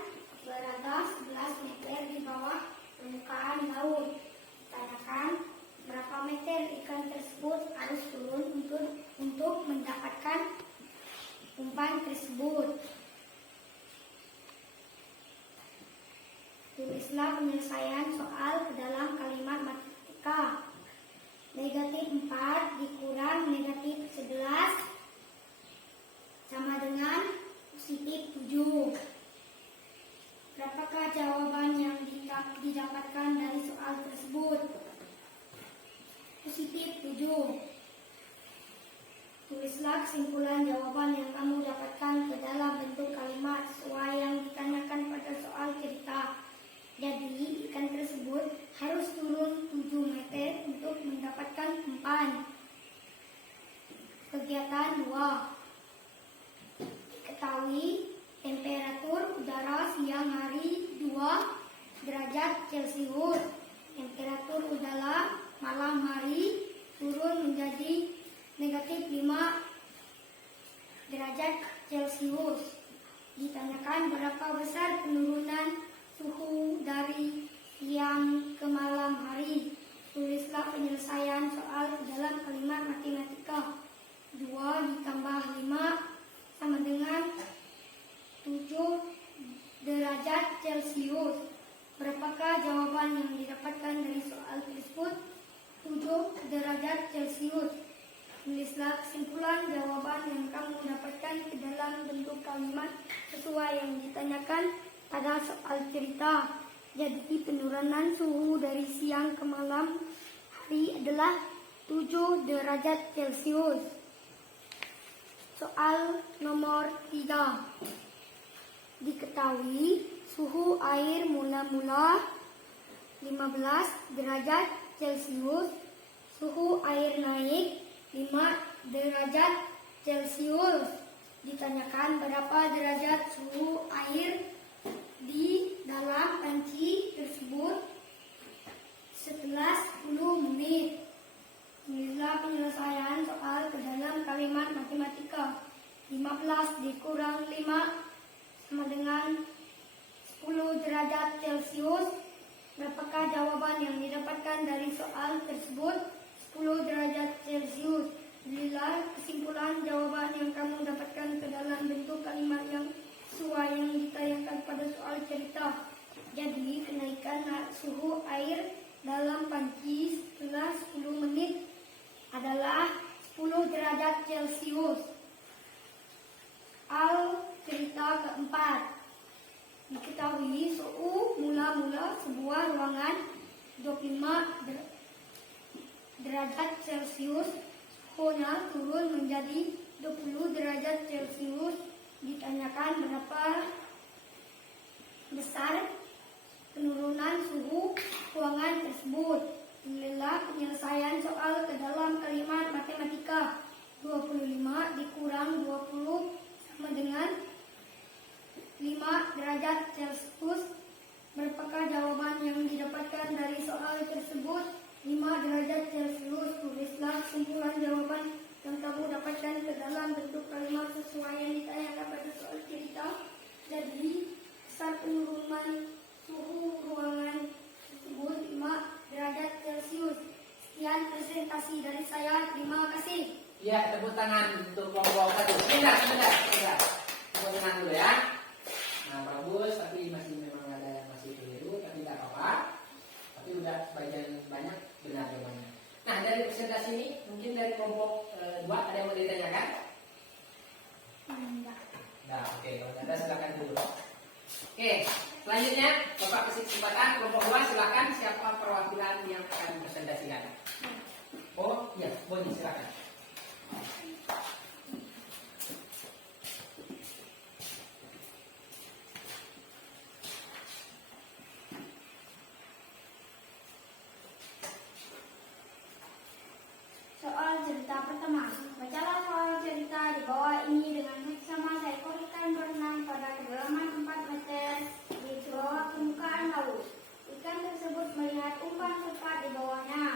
berada 11 meter di bawah permukaan laut. Tanyakan berapa meter ikan tersebut harus turun untuk mendapatkan umpan tersebut. Tulislah penyelesaian soal ke dalam kalimat matematika. Negatif 4 dikurang negatif 11 sama dengan positif 7. Berapakah jawaban yang didapatkan dari soal tersebut? Positif 7. Tulislah kesimpulan jawaban yang kamu dapatkan ke dalam bentuk kalimat sesuai yang ditanyakan pada soal cerita. Jadi, ikan tersebut harus turun 7 meter untuk mendapatkan umpan. Kegiatan 2. Diketahui temperatur udara siang hari 2 derajat Celcius. Temperatur udara malam hari turun menjadi negatif 5 derajat Celcius. Ditanyakan berapa besar penurunan suhu dari siang ke malam hari. Tulislah penyelesaian soal ke dalam kalimat matematika. 2 ditambah 5 sama dengan 7 derajat Celcius. Berapakah jawaban yang didapatkan dari soal tersebut? 7 derajat Celcius. Tulislah kesimpulan jawaban yang kamu dapatkan ke dalam bentuk kalimat sesuai yang ditanyakan pada soal cerita. Jadi penurunan suhu dari siang ke malam hari adalah 7 derajat Celcius. Soal nomor 3. Diketahui suhu air mula-mula 15 derajat Celcius. Suhu air naik 5 derajat Celcius. Ditanyakan berapa derajat suhu air di dalam panci tersebut setelah 10 menit. Tulislah penyelesaian soal ke dalam kalimat matematika. 15 dikurang 5 sama dengan 10 derajat Celcius. Berapakah jawaban yang didapatkan dari soal tersebut? 10 derajat Celcius. Tulislah kesimpulan jawaban yang kamu dapatkan ke dalam bentuk kalimat yang sesuai yang ditanyakan pada soal cerita. Jadi, kenaikan suhu air dalam panci setelah 10 menit adalah 10 derajat Celcius. Soal cerita keempat. Diketahui suhu mula-mula sebuah ruangan 25 derajat Celcius. Suhunya turun menjadi 20 derajat Celcius. Ditanyakan berapa besar penurunan suhu ruangan tersebut. Tulislah penyelesaian soal ke dalam kalimat matematika. 25 dikurang 20 sama dengan 5 derajat Celcius. Berapakah jawaban yang didapatkan dari soal tersebut? 5 derajat Celcius. Tulislah kesimpulan jawaban yang kamu dapatkan ke dalam bentuk kalimat sesuai yang ditanyakan pada soal cerita. Jadi, besar penurunan suhu ruangan tersebut 5 derajat Celcius. Sekian presentasi dari saya. Terima kasih. Ya, tepuk tangan untuk kelompok 1. Sebentar. Tepuk tangan dulu ya. Nah, bagus, tapi memang ada yang masih keliru, tapi tidak apa-apa. Tapi udah sebagian banyak benar jawabannya. Nah, dari presentasi ini mungkin dari kelompok 2 ada yang mau ditanyakan? Enggak. Nah, oke, kalau ada silakan dulu. Oke, selanjutnya Bapak kasih kesempatan kelompok 2, silakan siapa perwakilan yang akan presentasikan. Oh, iya, Boni silakan. Soal cerita pertama. Bacalah soal cerita di bawah ini dengan seksama seekor ikan berenang pada kedalaman 4 meter di bawah permukaan laut. Ikan tersebut melihat umpan tepat di bawahnya.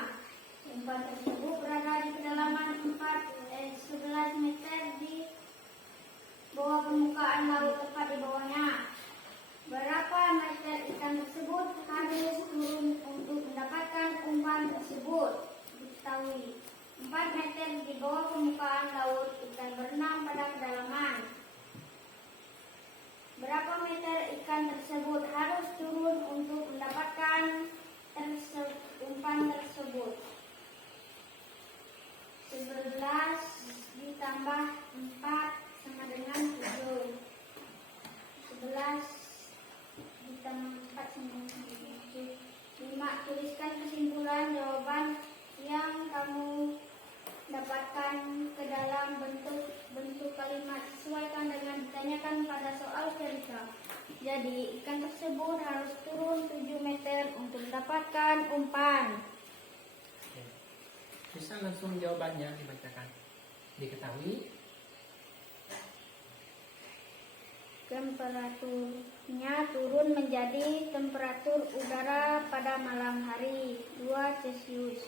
Umpan tersebut berada di kedalaman 11 meter di bawah permukaan laut tepat di bawahnya. Berapa meter ikan tersebut harus turun untuk mendapatkan umpan tersebut? Diketahui 4 meter di bawah permukaan laut, ikan berenang pada kedalaman Berapa meter ikan tersebut harus turun untuk mendapatkan umpan tersebut? 11 ditambah 4 sama dengan 7. 11 ditambah 4 sama dengan 7. 5. Tuliskan kesimpulan jawaban yang kamu dapatkan ke dalam bentuk kalimat. Sesuaikan dengan ditanyakan pada soal cerita. Jadi, ikan tersebut harus turun 7 meter untuk mendapatkan umpan. Bisa langsung jawabannya dibacakan. Diketahui temperaturnya turun menjadi temperatur udara pada malam hari 2 Celcius.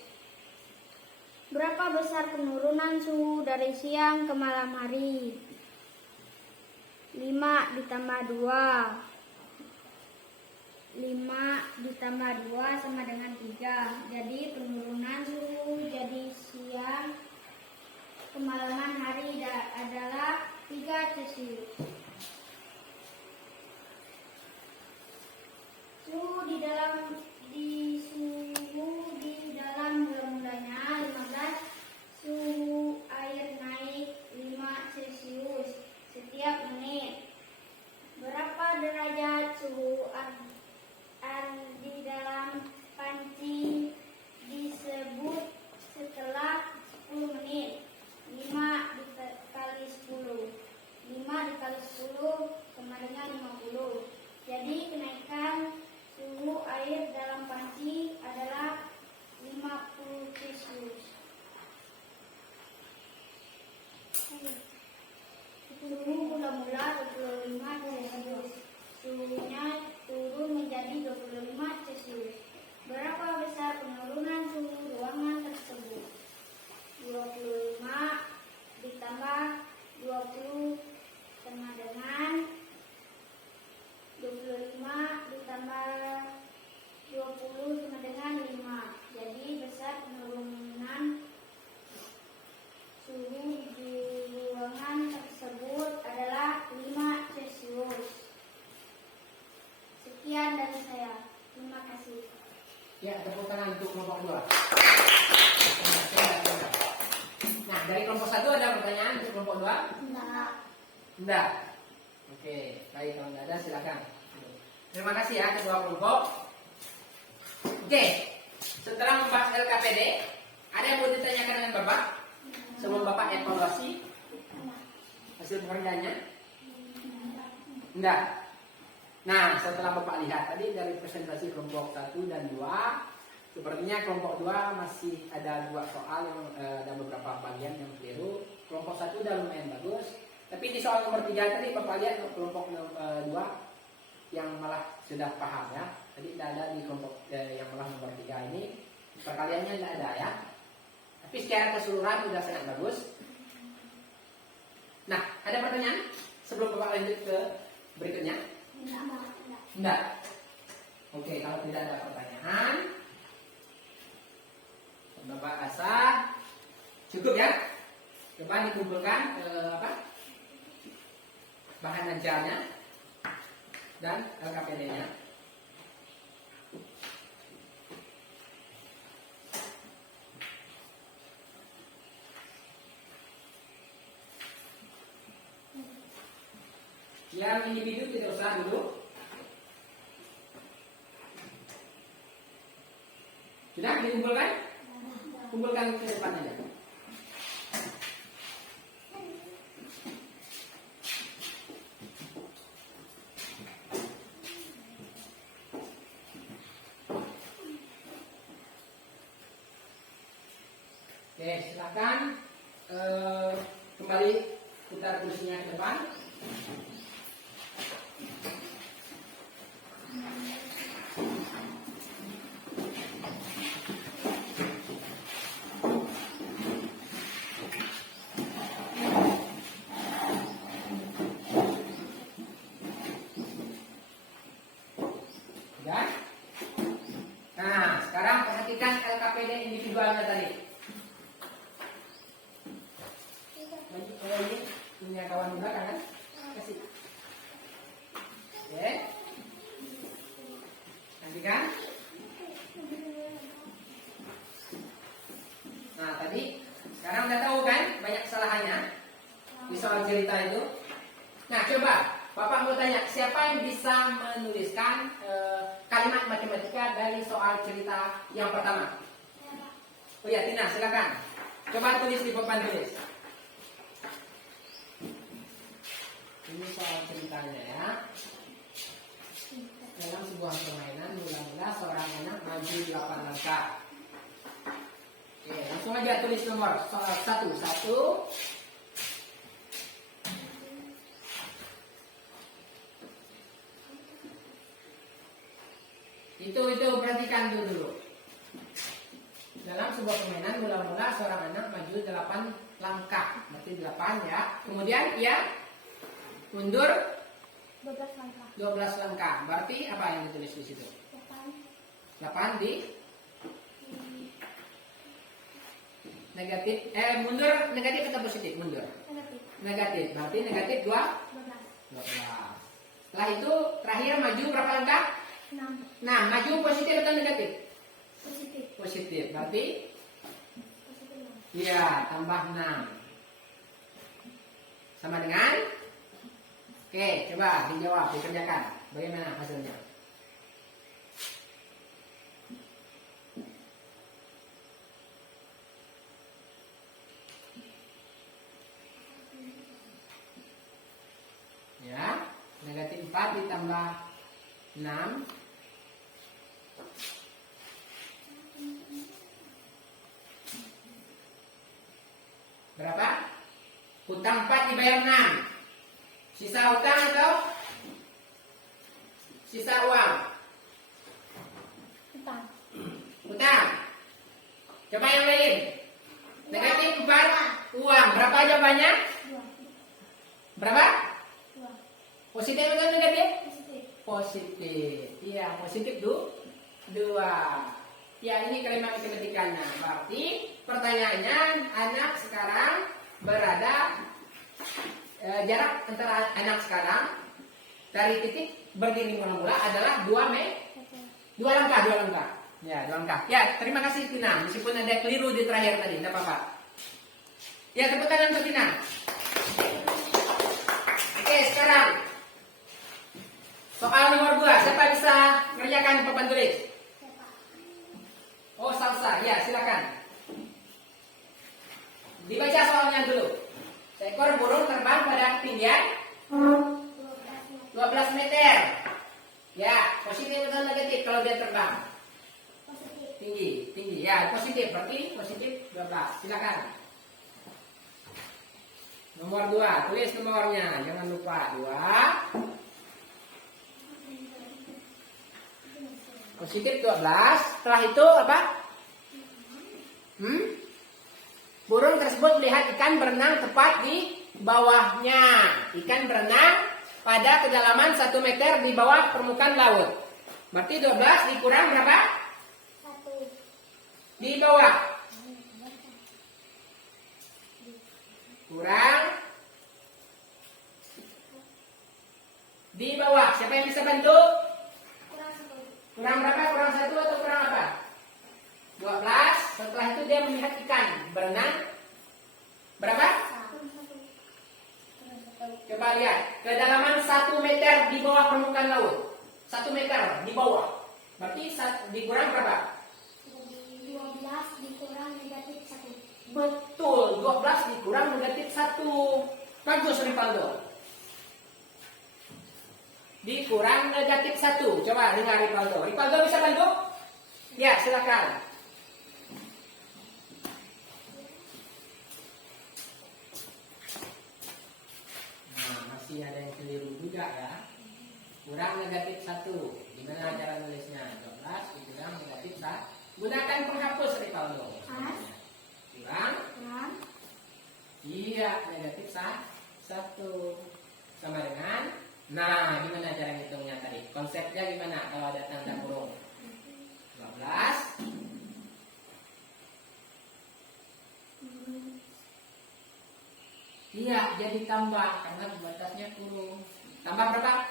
Berapa besar penurunan suhu dari siang ke malam hari? 5 ditambah 2. 5 ditambah 2 sama dengan 3. Jadi penurunan suhu jadi siang kemalaman hari adalah 3 Celcius. Suhu di dalam mula-mulanya 15. Suhu air naik 5 Celcius setiap menit. Berapa derajat suhu air di dalam panci disebut setelah 10 menit? 5 dikali 10. 5 dikali 10 sama dengan 50. Jadi kenaikan suhu air dalam panci adalah 50 Celcius. Suhu mula-mula 25 Celcius. Suhunya turun menjadi 25 Celcius. Berapa besar penurunan suhu ruangan tersebut? 25 ditambah 20 sama dengan 25 ditambah 20 sama dengan 5. Jadi besar penurunan suhu di ruangan tersebut adalah 5 Celcius. Sekian dari saya. Terima kasih. ya, tepuk tangan untuk kelompok 2. Nah, dari kelompok 1 ada pertanyaan untuk kelompok 2? Enggak. Oke, baik, kalau enggak ada silakan. Terima kasih ya kedua kelompok. Oke, setelah membahas LKPD, ada yang mau ditanyakan dengan Bapak? Sebelum Bapak evaluasi hasil pekerjaannya? Enggak. Nah, setelah Bapak lihat tadi dari presentasi kelompok 1 dan 2, sepertinya kelompok 2 masih ada 2 soal yang ada beberapa bagian yang keliru. Kelompok 1 udah lumayan bagus. Tapi di soal nomor 3 tadi Bapak lihat kelompok 2 yang malah sudah paham ya. Tadi tidak ada di kelompok yang malah nomor 3 ini. Perkaliannya tidak ada ya. Tapi secara keseluruhan sudah sangat bagus. Nah, ada pertanyaan sebelum Bapak lanjut ke berikutnya? Tidak. Oke, kalau tidak ada pertanyaan, Bapak rasa cukup ya. Coba dikumpulkan bahan ajarnya dan LKPD-nya. Yang individu tidak usah dulu. Sudah dikumpulkan? Kumpulkan ke depan aja. Oke, silakan kembali putar kursinya ke depan. Ya. Nah, sekarang perhatikan LKPD individualnya tadi. Ini punya kawan di belakang kan? Kasih. Oke. Nanti kan? Nah, tadi sekarang udah tahu kan banyak kesalahannya di soal cerita itu. Nah, coba Bapak mau tanya, siapa yang bisa menuliskan kalimat matematika dari soal cerita yang pertama? Oh ya, Tina, silakan. Coba tulis di papan tulis. Ini soal ceritanya ya. Dalam sebuah permainan, mula-mula seorang anak maju 8 langkah. Oke, langsung aja tulis nomor soal 1. Itu perhatikan dulu. Dalam sebuah permainan, mula-mula seorang anak maju 8 langkah. Berarti 8 ya. Kemudian ia mundur 12 langkah. 12 langkah. Berarti apa yang ditulis di situ? 8 di negatif. Mundur negatif atau positif? Mundur. Negatif. Negatif. Berarti negatif 12. 12. Setelah itu terakhir maju berapa langkah? 6. Nah, maju positif atau negatif? Positif. Positif. Berarti Positif 6. iya, tambah 6. Sama dengan? Oke, coba dijawab, dikerjakan. Bagaimana hasilnya? Ya, negatif 4 ditambah 6. Berapa? Utang 4 dibayar 6. Sisa utang atau sisa uang? Utang. Utang. Coba yang lain. Negatif 4 uang. Berapa jawabannya? 2. Berapa? 2. Positif atau negatif? Positif. Positif. Iya, positif 2. Ya, ini kalimat matematikanya. Berarti pertanyaannya, anak sekarang berada jarak antara anak sekarang dari titik berdiri mula-mula adalah 2 langkah. Ya, 2 langkah. Ya, terima kasih Tina. Meskipun ada keliru di terakhir tadi, tidak apa-apa. Ya, tepuk tangan untuk Tina. Oke, sekarang soal nomor 2. Siapa bisa mengerjakan di papan tulis? Oh, salsa. Ya, silakan. Dibaca soalnya dulu. Seekor burung terbang pada ketinggian 12 meter. Ya, positif atau negatif kalau dia terbang? Positif. Tinggi. Ya, positif. Berarti positif 12. Silakan. Nomor 2. Tulis nomornya. Jangan lupa 2. Positif 12. Setelah itu apa? Burung tersebut melihat ikan berenang tepat di bawahnya. Ikan berenang pada kedalaman 1 meter di bawah permukaan laut. Berarti 12 dikurang berapa? 1. Di bawah. Kurang. Di bawah. Siapa yang bisa bantu? Kurang 1. Kurang berapa? Kurang 1 atau kurang apa? 12. Setelah itu dia melihat ikan berenang. Berapa? 1. Coba lihat. Kedalaman 1 meter di bawah permukaan laut. 1 meter di bawah. Berarti dikurang berapa? Jadi 12 dikurang negatif 1. Betul. 12 dikurang negatif 1. Bagus Rivaldo. Dikurang negatif 1. Coba dengar Rivaldo. Rivaldo bisa bantu? Ya, silakan. Masih ada yang keliru juga ya. Kurang negatif 1. Gimana cara nulisnya? 12 dikurang negatif 1. Gunakan penghapus Rivaldo. Kurang. Iya, negatif 1. Sama dengan. Nah, gimana cara ngitungnya tadi? Konsepnya gimana kalau ada tanda kurung? 12. Iya, jadi tambah karena batasnya kurung. Tambah berapa?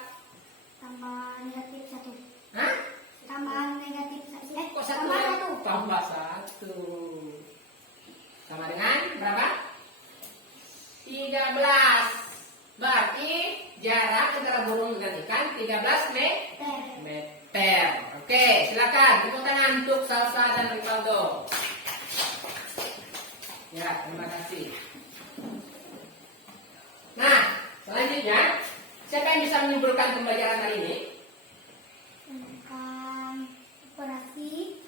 tambah negatif 1. Hah? Tambah negatif 1. Kok satu? Tambah 1. Tambah 1. Sama dengan berapa? 13. Berarti jarak antara burung dengan ikan 13 meter. Oke, silakan tepuk tangan untuk Salsa dan Rivaldo. Ya, terima kasih. Nah, selanjutnya siapa yang bisa menyimpulkan pembelajaran hari ini? Tentang operasi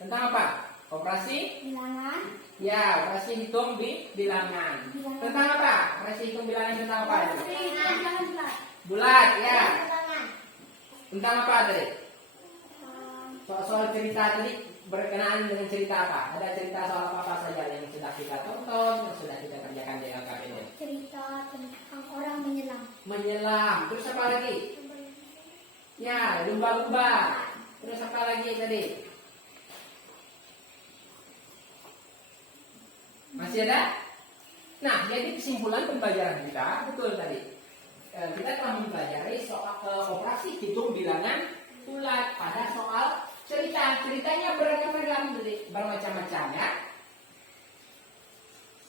Tentang apa? Operasi? bilangan. Ya, operasi hitung bilangan. Tentang apa? Operasi hitung bilangan tentang apa? Bilangan bulat. Bulat, ya. Bilangan. Tentang apa tadi? Soal cerita tadi berkenaan dengan cerita apa? Ada cerita soal apa saja yang sudah kita tonton, yang sudah kita kerjakan di LKPD? Cerita tentang orang menyelam. Menyelam. Terus apa lagi? Ya, lumba-lumba. Terus apa lagi tadi? Masih ada? Nah, jadi kesimpulan pembelajaran kita betul tadi. Kita telah mempelajari soal operasi hitung bilangan bulat pada soal cerita. Ceritanya beragam-agam, bermacam-macam ya.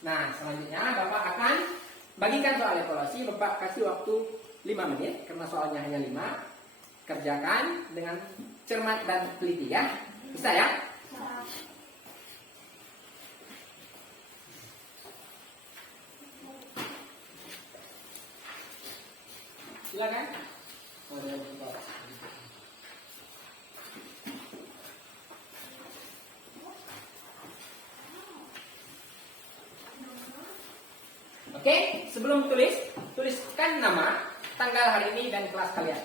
Nah, selanjutnya Bapak akan bagikan soal evaluasi. Bapak kasih waktu 5 menit karena soalnya hanya 5. Kerjakan dengan cermat dan teliti ya. Bisa ya? Silakan. Oke, sebelum tuliskan nama, tanggal hari ini dan kelas kalian.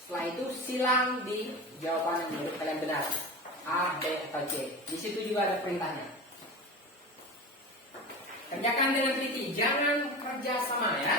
Setelah itu silang di jawaban yang menurut kalian benar. A, B, atau C. Di situ juga ada perintahnya. Kerjakan dengan teliti, jangan kerja sama ya.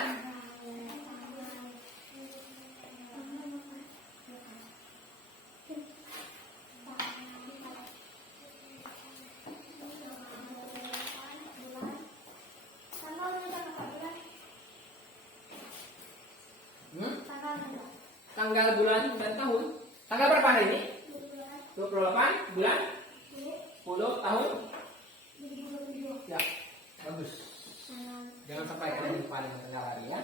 Tanggal, bulan, dan tahun. Tanggal berapa hari ini? 28 bulan 10 tahun. Ya, bagus. Jangan sampai kalian lupa dengan tanggal hari ya.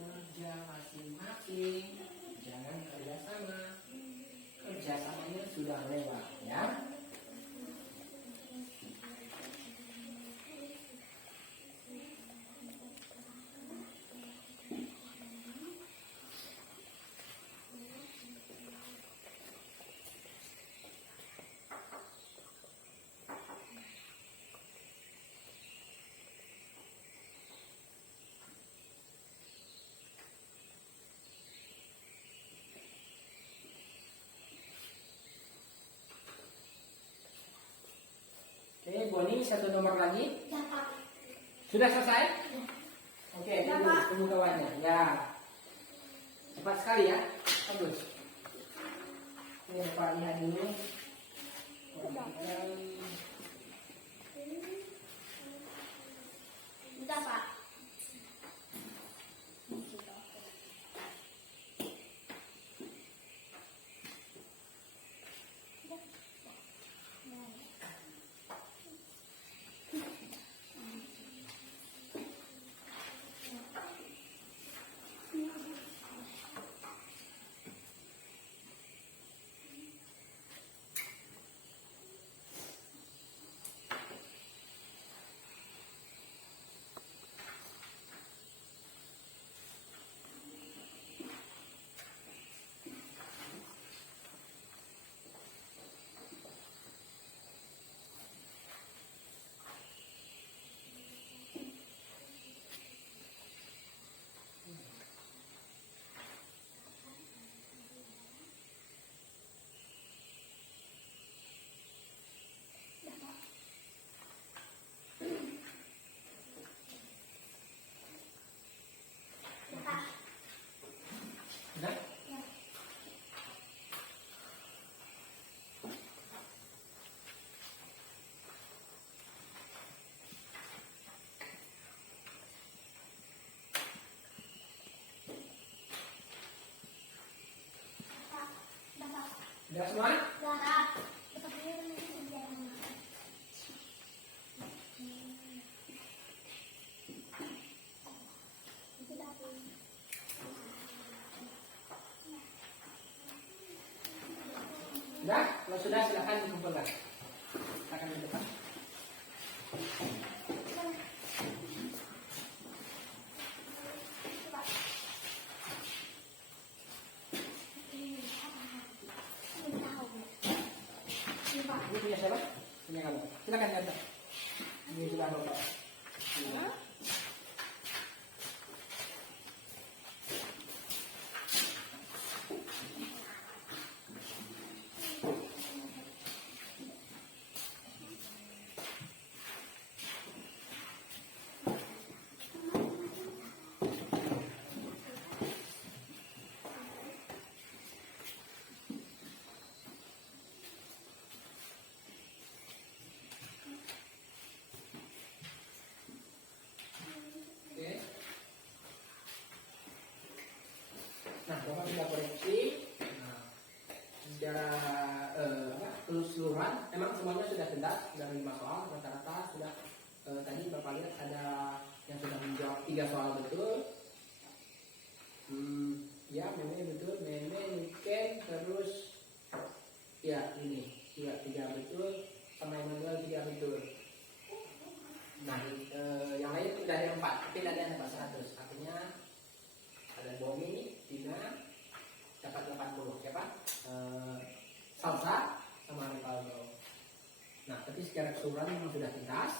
Kerja masing-masing, jangan kerja sama. Kerjasamanya sudah lewat ya. Oke, Boni, satu nomor lagi. Sudah selesai? Oke, tunggu kawannya. Ya, cepat sekali ya. Bagus. Ini Bapak lihat dulu. Bisa, Pak. Sudah semua? Sudah? Kalau sudah silakan dikumpulkan. Silakan ke depan. Ini punya siapa? Punya kamu. Silakan ke atas. Ini sudah bapak. Ini. Oke. Nah, bapak sudah koreksi. Nah, secara keseluruhan, memang semuanya sudah tuntas, sudah 5 soal rata-rata sudah. Tadi bapak lihat ada yang sudah menjawab 3 soal betul. Ya, meme betul, meme Ken, terus ya ini juga 3 betul, sama Emmanuel 3 betul. Nah, yang lain sudah ada 4, tapi tidak ada yang dapat 100. Artinya ada Bomi, Tina dapat 80. Siapa? Salsa sama Rivaldo. Nah, tapi secara keseluruhan memang sudah tuntas.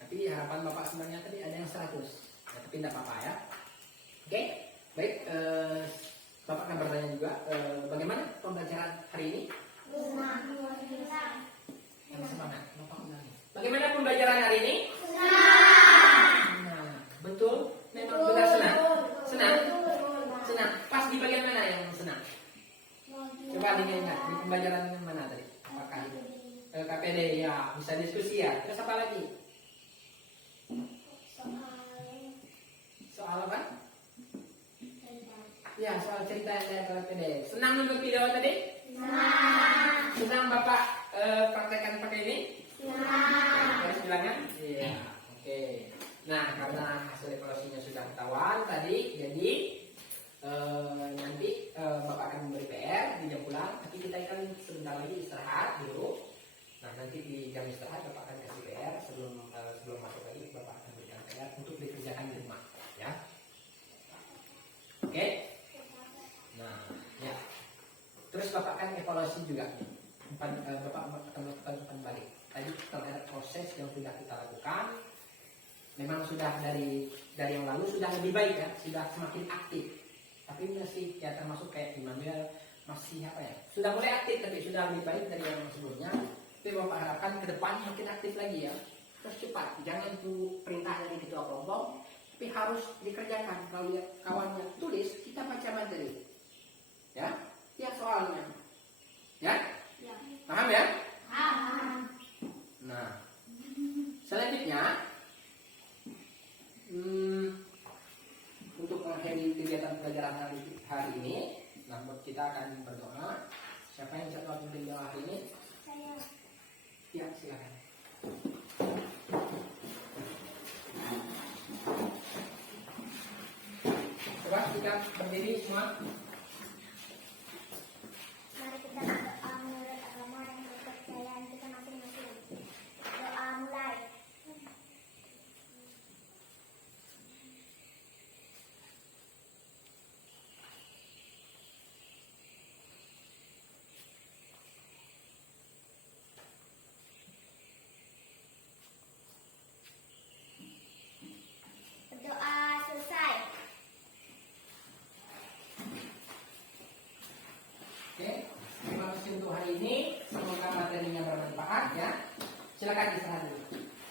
Tapi harapan bapak sebenarnya tadi ada yang 100. Nah, tapi tidak apa-apa ya. Oke, baik. Bapak akan bertanya juga, bagaimana pembelajaran hari ini? Yang semangat, bapak ulangi. Bagaimana pembelajaran hari ini? Nah, betul. Memang benar senang. Senang. Senang. Pas di bagian mana yang senang? Coba diingat di pembelajaran yang mana tadi? Apakah itu? KPD ya, bisa diskusi ya. Terus apa lagi? Soal apa? Ya, soal cerita yang dari KPD. Senang nonton video tadi? Senang. Senang bapak praktekkan pakai ini? Harus bilangnya? Iya, oke. Nah, karena hasil evaluasinya sudah ketahuan tadi, jadi nanti bapak akan memberi PR di jam pulang. Tapi kita akan sebentar lagi istirahat dulu. Nah, nanti di jam istirahat bapak akan kasih PR sebelum masuk lagi bapak akan berikan PR untuk dikerjakan di rumah, ya. Oke. Nah, ya. Terus bapak akan evaluasi juga. Bapak akan melakukan balik. Tadi terhadap proses yang sudah kita lakukan, memang sudah dari yang lalu sudah lebih baik ya, sudah semakin aktif. Tapi masih ya termasuk kayak Immanuel masih apa ya, sudah mulai aktif tapi sudah lebih baik dari yang sebelumnya. Tapi bapak harapkan ke depan makin aktif lagi ya, terus cepat. Jangan tunggu perintah dari ketua kelompok, tapi harus dikerjakan. Kalau lihat kawannya tulis, kita baca materi, ya, lihat soalnya, ya, paham ya? Nah, selanjutnya untuk mengakhiri kegiatan pelajaran hari ini, nah kita akan berdoa. Siapa yang bisa memimpin doa hari ini? Saya. Ya, silakan. Coba kita berdiri semua. Mari kita berdoa menurut agama yang kepercayaan kita masing-masing. Doa mulai. Berdoa selesai. Oke, terima kasih untuk hari ini. Semoga materinya bermanfaat ya. Silakan istirahat.